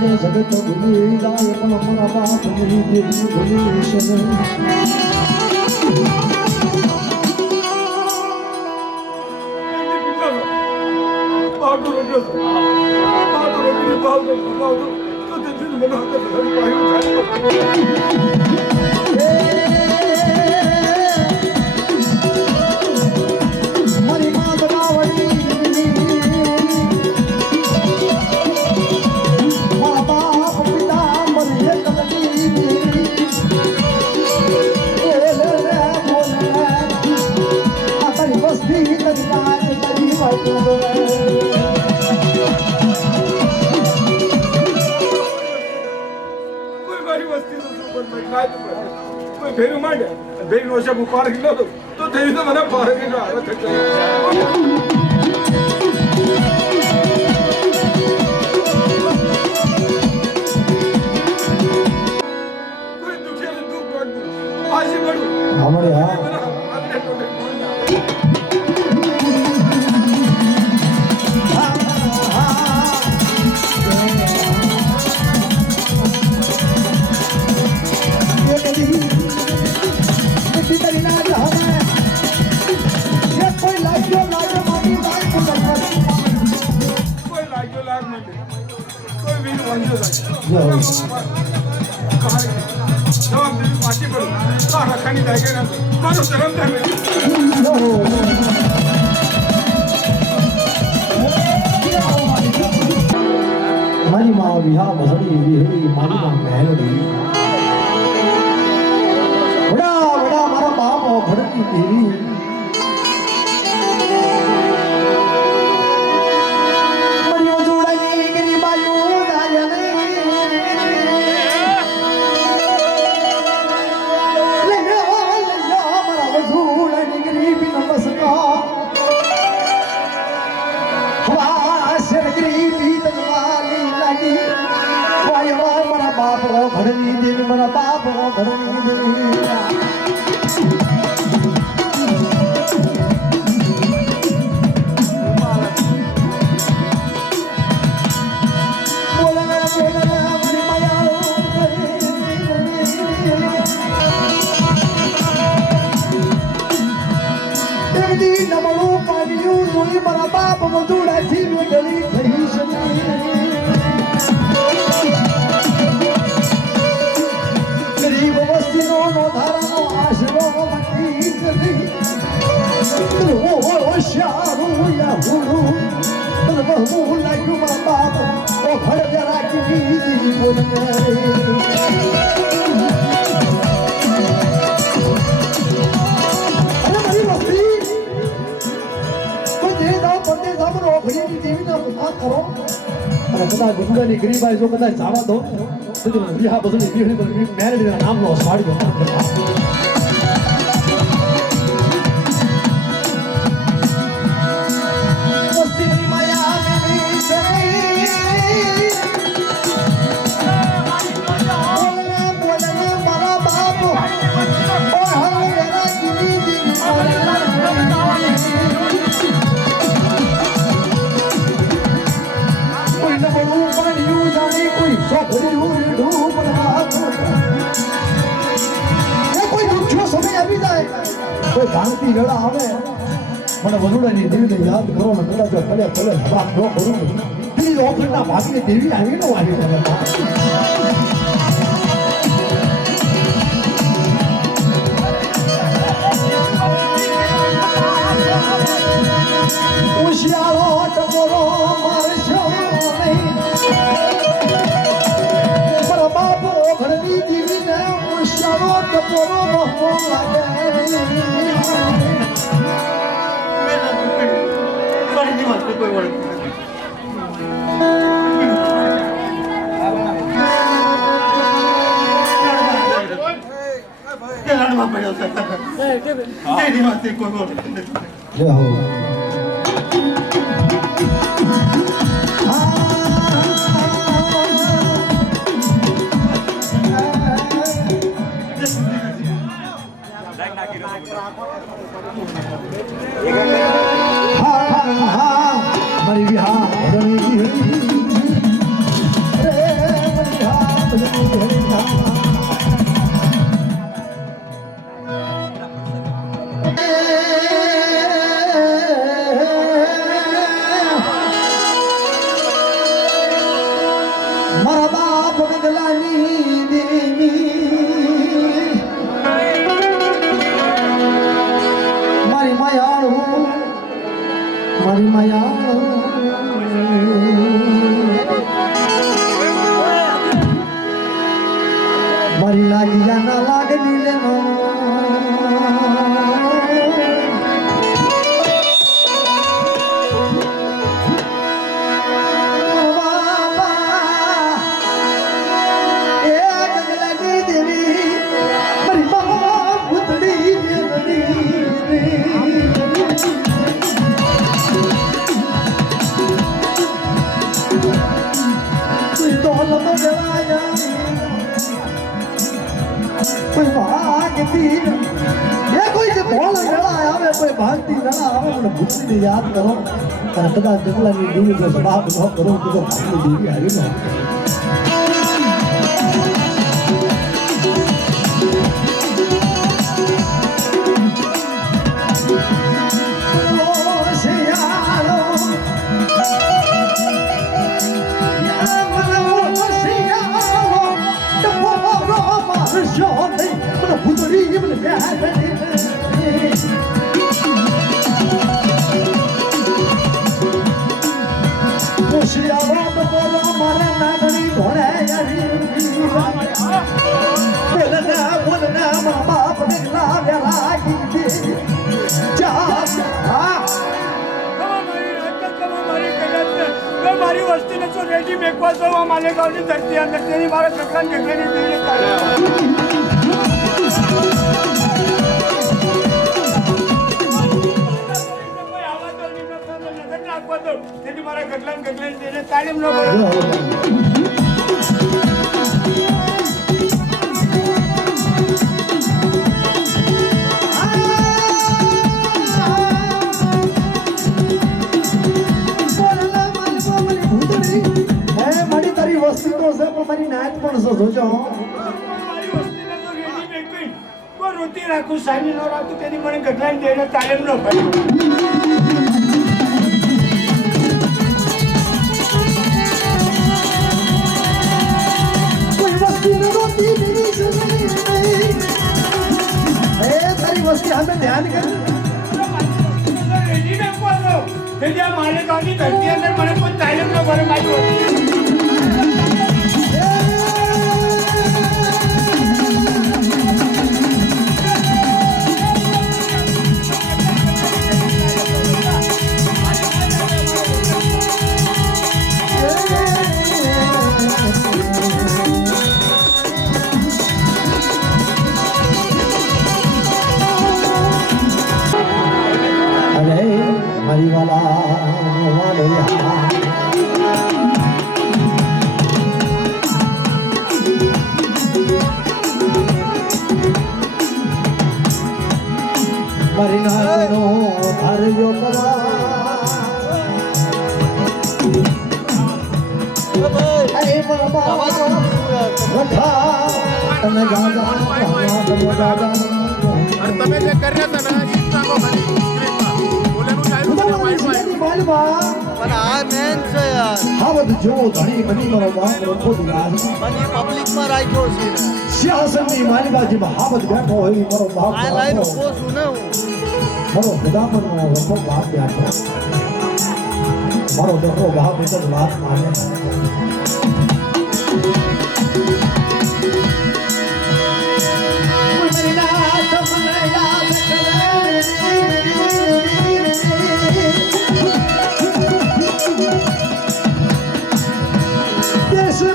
આજે જગત ભૂલી જાય પણ મારા બાપની દેવી ભૂલીશ નહીં. બાવડું રોટલો છે. બાવડું રોટલી બાવડું બાવડું તો તે દિલ મને હાથે ધરી પાયું થાય. મારી માં બનાવડી મારા બાપ પિતા મને કદલી બોલે રે બોલે આ તારી વસ્તી તારી નાચ તારી વાતો કોઈ મારી વસ્તી નું સુપર મેં કાય તો કોઈ ભેરું માંડે ભેરું ઓછા હું પારકી નતો તો થઈ તો મને પારકી નો આવે થઈ કોઈ દુખે દુખ પડતું આજે મળું હમણે હા આપણે ટોટે કોઈ લાગ્યો માટી કોઈ લાગ્યો લાગ માંડે કોઈ વીર વાંધો લાગે જવાબ દેવી પાછી પડું આ રખાની લાગે ના મારો ધર્મ થાય મારી માં વિહા ભસડી વિહળી મારી માં મહેલડી વડા વડા મારા બાપ ભરતી દેવી મારી વજુડાની ગરીબાયું દાયને લે મારા વજુડાની ગરીબી નમસ્કાર વાસર ગરીબી તનવાલી લાગી વાયવા મારા બાપ ઘડની દેવી મારા બાપ ઘડની દેવી નમણું પાડ્યું જોઈ મારા બાપ મધુડાથી ગળી થઈ શકે ગરીબ વસ્તીનો ધારાનો આશરો મટી નથી હોશિયારું યા હુડું તને બહુ લાગ્યું મારા બાપ ઓ ઘડ રાખી દીધી બોલે કદાચ ગુંડાની ગરીબાઈ જો કદાચ જાવા દો તો વિહા બસની વિહળી મેરેજ નામનો સાડ્યો વસ્તીની માયા મેલી છે બોલે મારા બાપ ઓ હર મેરા ગીરી દી કોઈ નબળું પાડ્યું જાણે કોઈ સોભર્યું રેડું કોઈ દુખ્યો સમય આવી જાય કોઈ ભાંગતી વેળા આવે મને વજુડાની દેવીને યાદ કરો ને કદાચ ભલે ભલે બાપ ન કરું બીજી ઓખંડના ભાગની દેવી આવી ન આવી ઉશિયાળો ટકોરો મારશો નહીં મારા બાપો ઘરની દીવીને ઉશિયાળો ટકોરો બહુ લાગે કોઈ વળે કે લડવા પડ્યો છે તેની વાતે કોઈ વળે જય હો મારી વિહા મારી લાગી જાના લાગની લેનો कोई भागती ये कोई जो बोल रहा आवे कोई भागती रहा आवे મને ભૂલી ને યાદ કરો અને કદાચ જંગલાની દેવી જો બાપ ન કરો તો ભાગની દેવી આવી ન મારી વસ્તીને જો રેડી મેકવા તો માલેગાંવની ધરતી અંદર તેની મારા કકરાન કકરાની દેવી તેની મારા કકરાન કકરાની દેને તાલીમ ન પડે વસ્તુ તો છે પણ મારી નાત પણ છે જોજો મારી વસ્તીને તો રેડી મેકઈ કોઈ રોટી રાખું સાની ન રાખું તેની મને ગઢલાઈ દેને તાલીમ ન પડે કોઈ વસ્તીને રોટી દેવી છે એ તારી વસ્તી અમે ધ્યાન કરી રેડી મેકવા દો તે જ્યાં માલેગાંવની ધરતી અંદર મને કોઈ તાલીમ ન પડે મારી વસ્તી પરિણામનો ધાર્યો કરવા અરે બાબા વઠા તમે જાજા તમે જે કર્યા હતા ને ઈ નાખો ખાલી સ્ક્રીનમાં બોલેનું ચાલ્યું છે વાઈફાઈ પણ આ મેન છે યાર હા બધું જો ધણી બની મારો બાપ રખો દિલાસ મને પબ્લિક માં રાખ્યો છે સિંહાસનની માલિકાજી મહાબત બેઠો હોય મારો બાપ આ લાઈન ઉભો છું ને હું મારો ખુદાપરનો રખો બાપ બેઠો મારો ડખો બાપ એક જ વાત માને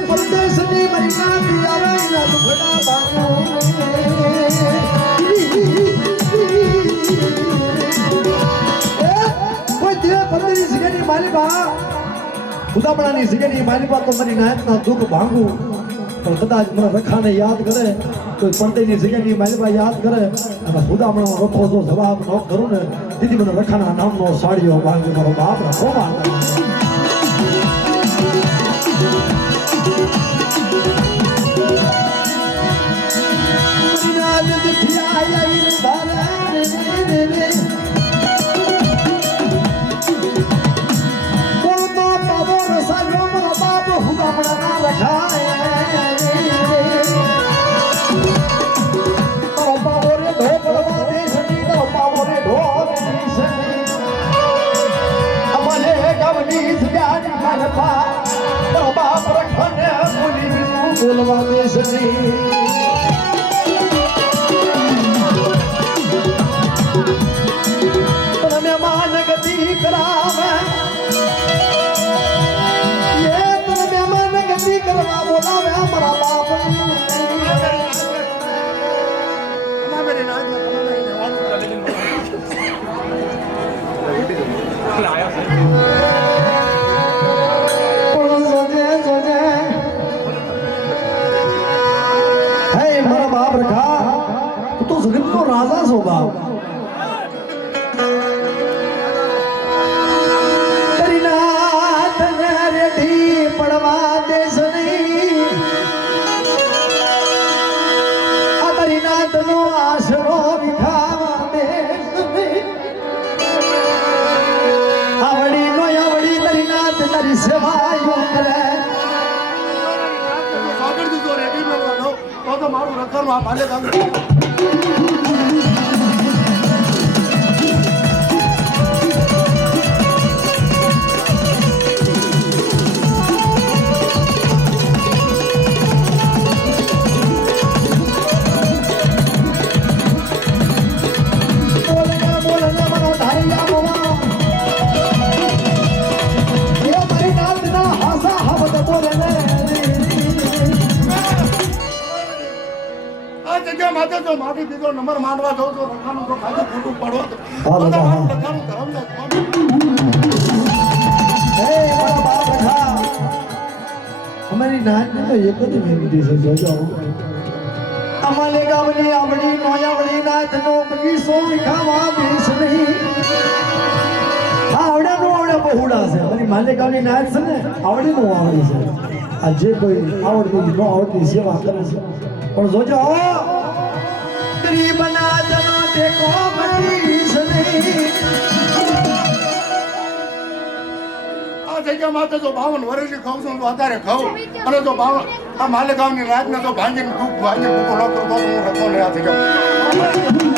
પરદેશની મહિના દિયાવે ના દુખડા બાનો કોઈ તે પરદેશની જગ્યાની માલિકા ખુદાપણાની જગ્યાની માલિકા તો મારી નાયતના દુઃખ ભાંગું પણ કદાચ મને રખાને યાદ કરે કોઈ પડદેની જગ્યાની માલિકા યાદ કરે અને ખુદાપણાનો રખો જો જવાબ ન કરું ને દીદી મને રખાના નામનો સાડીઓ ભાંગે મારો બાપ રખો માંગે બોલવા દેશની હાજા છો બાપ તને રેડી પડવા દેશ નહીં આ તારી નાતનો આશરો વિખાવા દેશ નહીં આવડી નો આવડી તારી નાત તારી સેવાયો કરે સાગર દીધો રેડી મેળવાનો તો મારું રખડવા માલે કામ માફી દીધો નંબર માંડવા જાઉં તો રખાનું તો ખાલી ખોટું પડો તો રખાનું ધર્મ અમારી નાની તો એક જ વિનંતી છે જોજો અમારે ગામની આવડી નોયાવડી નાથનો બગીચો વિખાવા દેશ નહીં આવડે નો આવડે બહુડા છે અમારી માલે ગામની નાથ છે ને આવડી નો આવડી છે આ જે કોઈ આવડતી નો આવડતી સેવા કરે છે પણ જોજો ગરીબના જનો ટેકો મટીશ નહીં આ જગ્યા માથે જો 52 વર્ષથી ખાઉં છું તો અત્યારે ખાઉં અને જો 52 આ માલેગામની રાતને તો ભાંગીને દુઃખ ભાંગીને ભૂકો ન કરતો હું રખો ને આ જગ્યા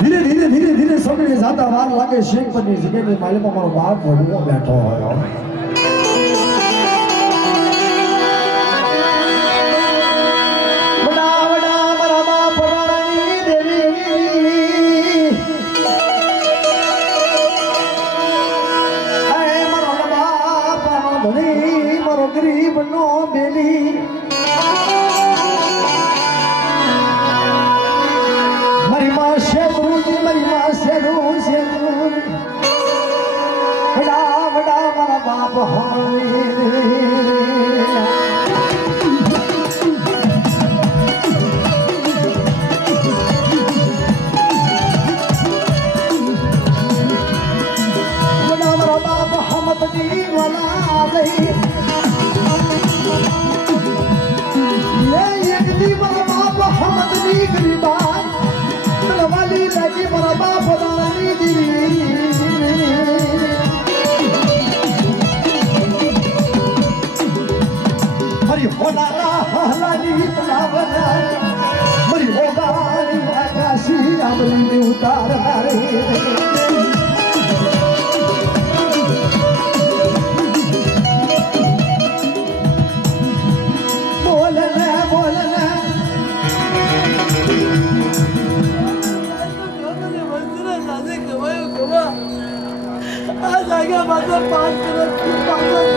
ધીરે ધીરે ધીરે ધીરે સમય જાતા વાર લાગે શેખ પરની જગ્યાએ માલિકમાં મારો બાપ ભણવો બેઠો હોય વડા વડા મારા બાપ રાણી દેવી હે મારો બાપનો ધણી મારો ગરીબનો બેલી મારી માં શેરુજી મારી માં શેરું વડા વડા મારા બાપ હોય વડા મારા બાપ હમદની વાલા ગઈ લે એક દી મારા બાપ હમદની ગરીબા વાલી લાગી મારા બાપ દાની દીવી મારી હોનારા હલાની તલાવના મારી હોગાની આકાશી આમલી ઉતાર રે આ જાગ્યા માત્ર 5 વર્ષથી પાછળ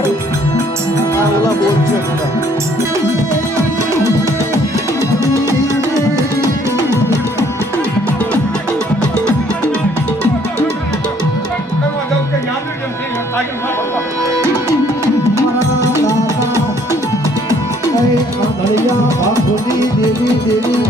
આ ઓલા બોલ છે બધા દેવી દેવી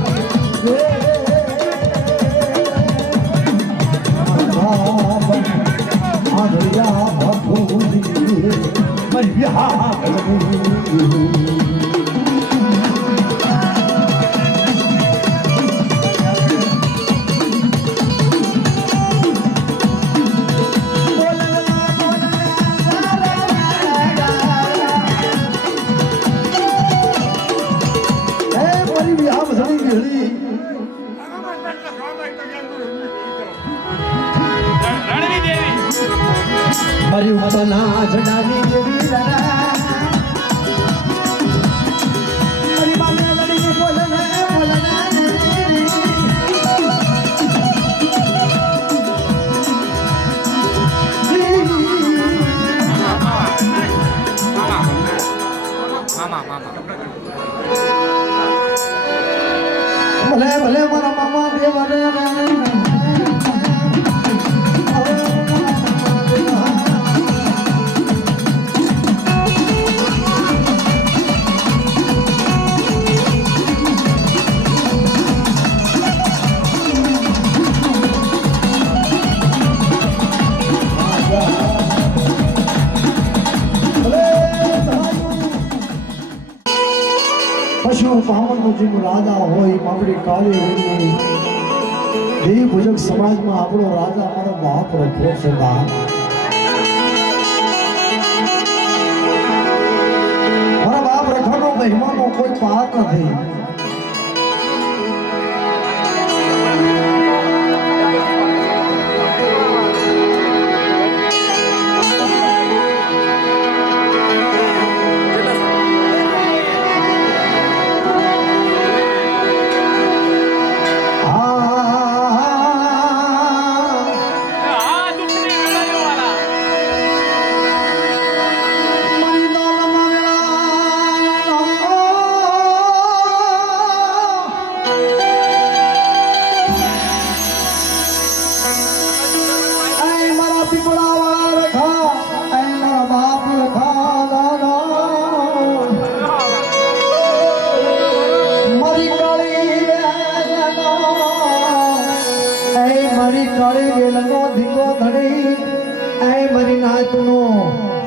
મારી ઉતના જડાવી દેવી મારી માને લડીને બોલને ભલે ભલે મારા મામા દેવાને પશુ પાવનનો જે રાજા હોય આપણી કાળી રેલી દેવી પૂજક સમાજમાં આપણો રાજા અમારો બાપ રખ્યો છે બાપ મારા બાપ રખવાનો મહિમાનો કોઈ પાર નથી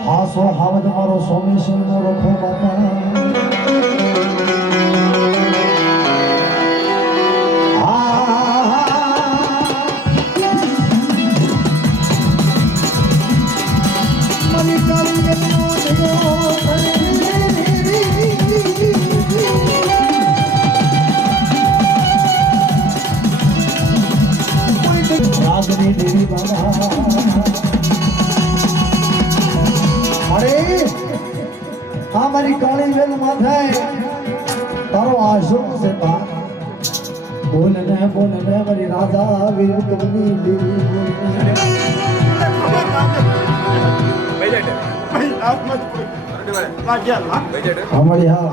હાસો હાવજ મારો સોમેશ્વર નો રખો બાપા રાજની દેવી બાબા મારી કાળી વેલ માથે તારો આશરો છે બા બોલ ને મારી રાજા વીર કબની દેવી અમારી હા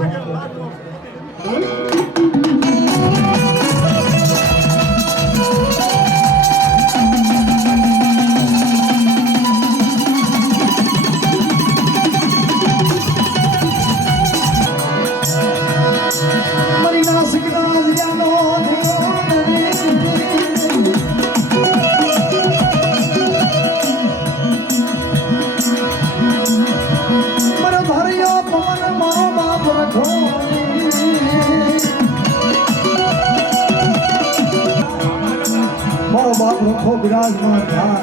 મારો બાપ રખો બિરાજમાન થાય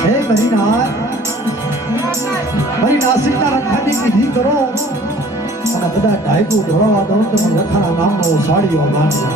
હે મરીનાથ મારી નાસિકના રખાની વિધિ કરો અને બધા ઢાઈકું ઢોળવા દઉં તો રખાના નામનો સાડીઓ માનજો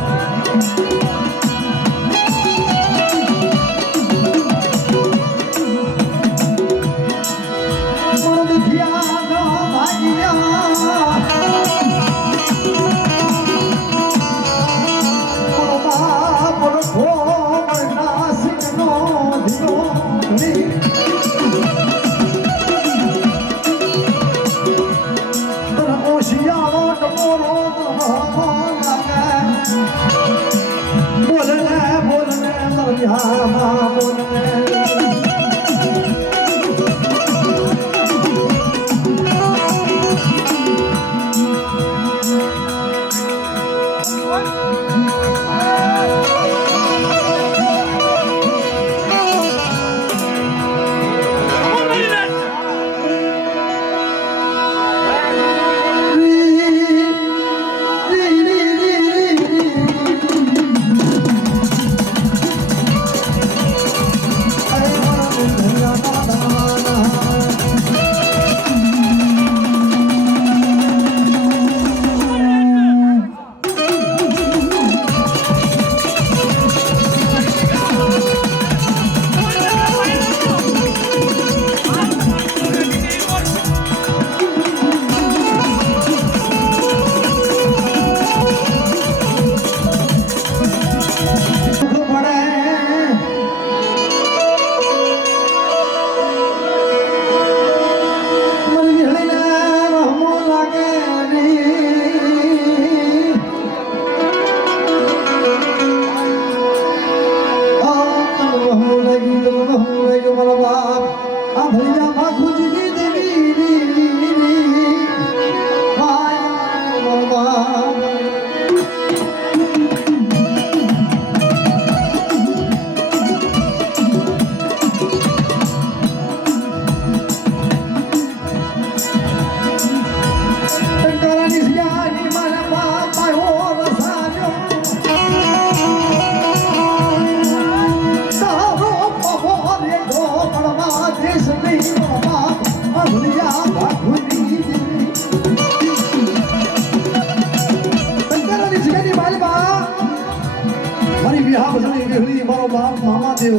વિહા ભજણી વિહળી મારો બાપ મામા દેવ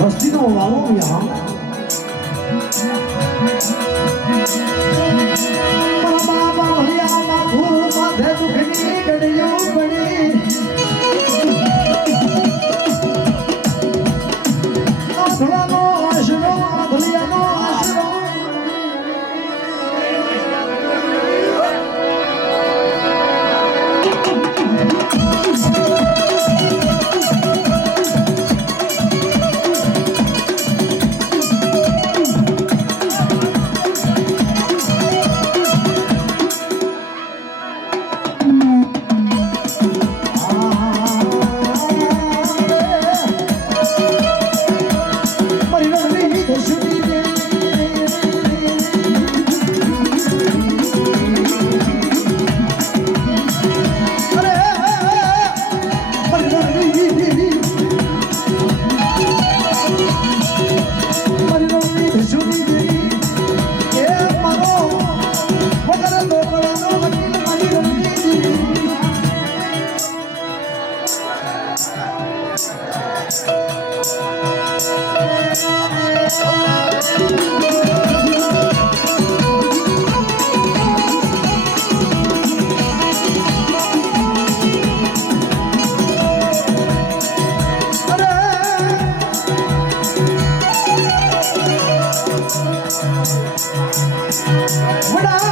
વસ્તીનો વાલો વિહા મારા બાપા ભલિયા માથું માથે દુખની ગડિયો પડી આધળાનો આશરો આધળિયાનો આશરો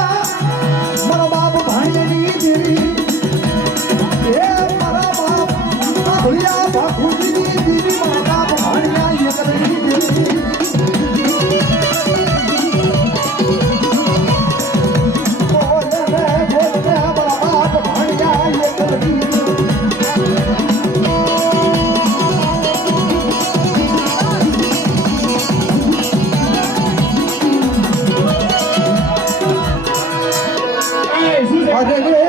મારા બાપ ભાણિયાની દેવી એ મારા બાપ ભલિયા ભાખુજીની દેવી મારા બાપ ભાણિયા એકલની દેવી બોલે મારા બાપ ભાણિયા એકલની અરે રે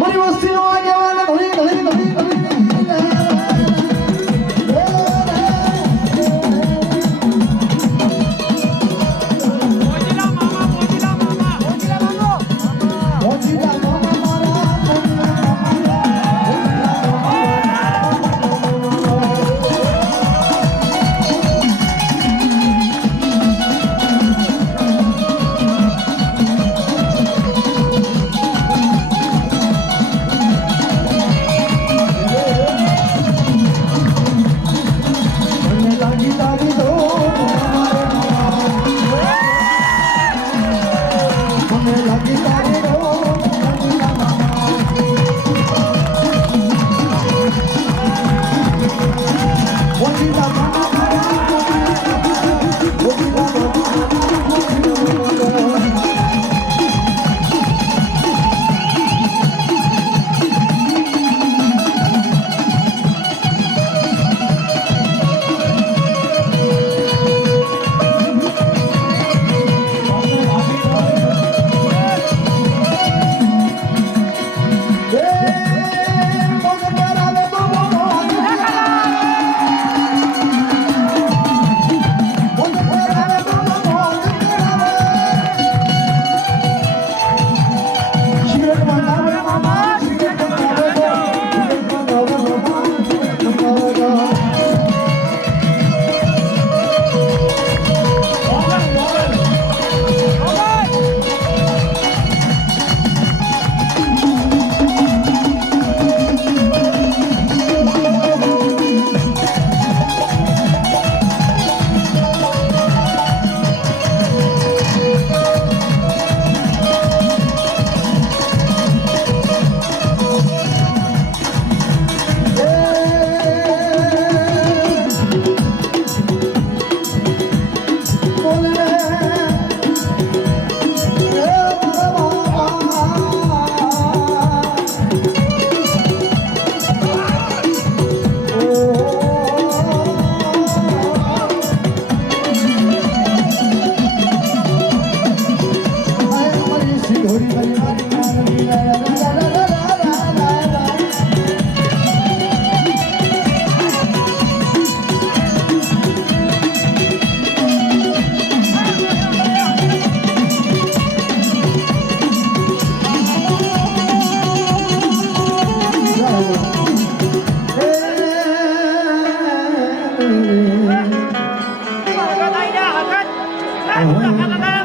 મારી વસ્તીનો આગેવાન ધણી ધણી ધણી કાકા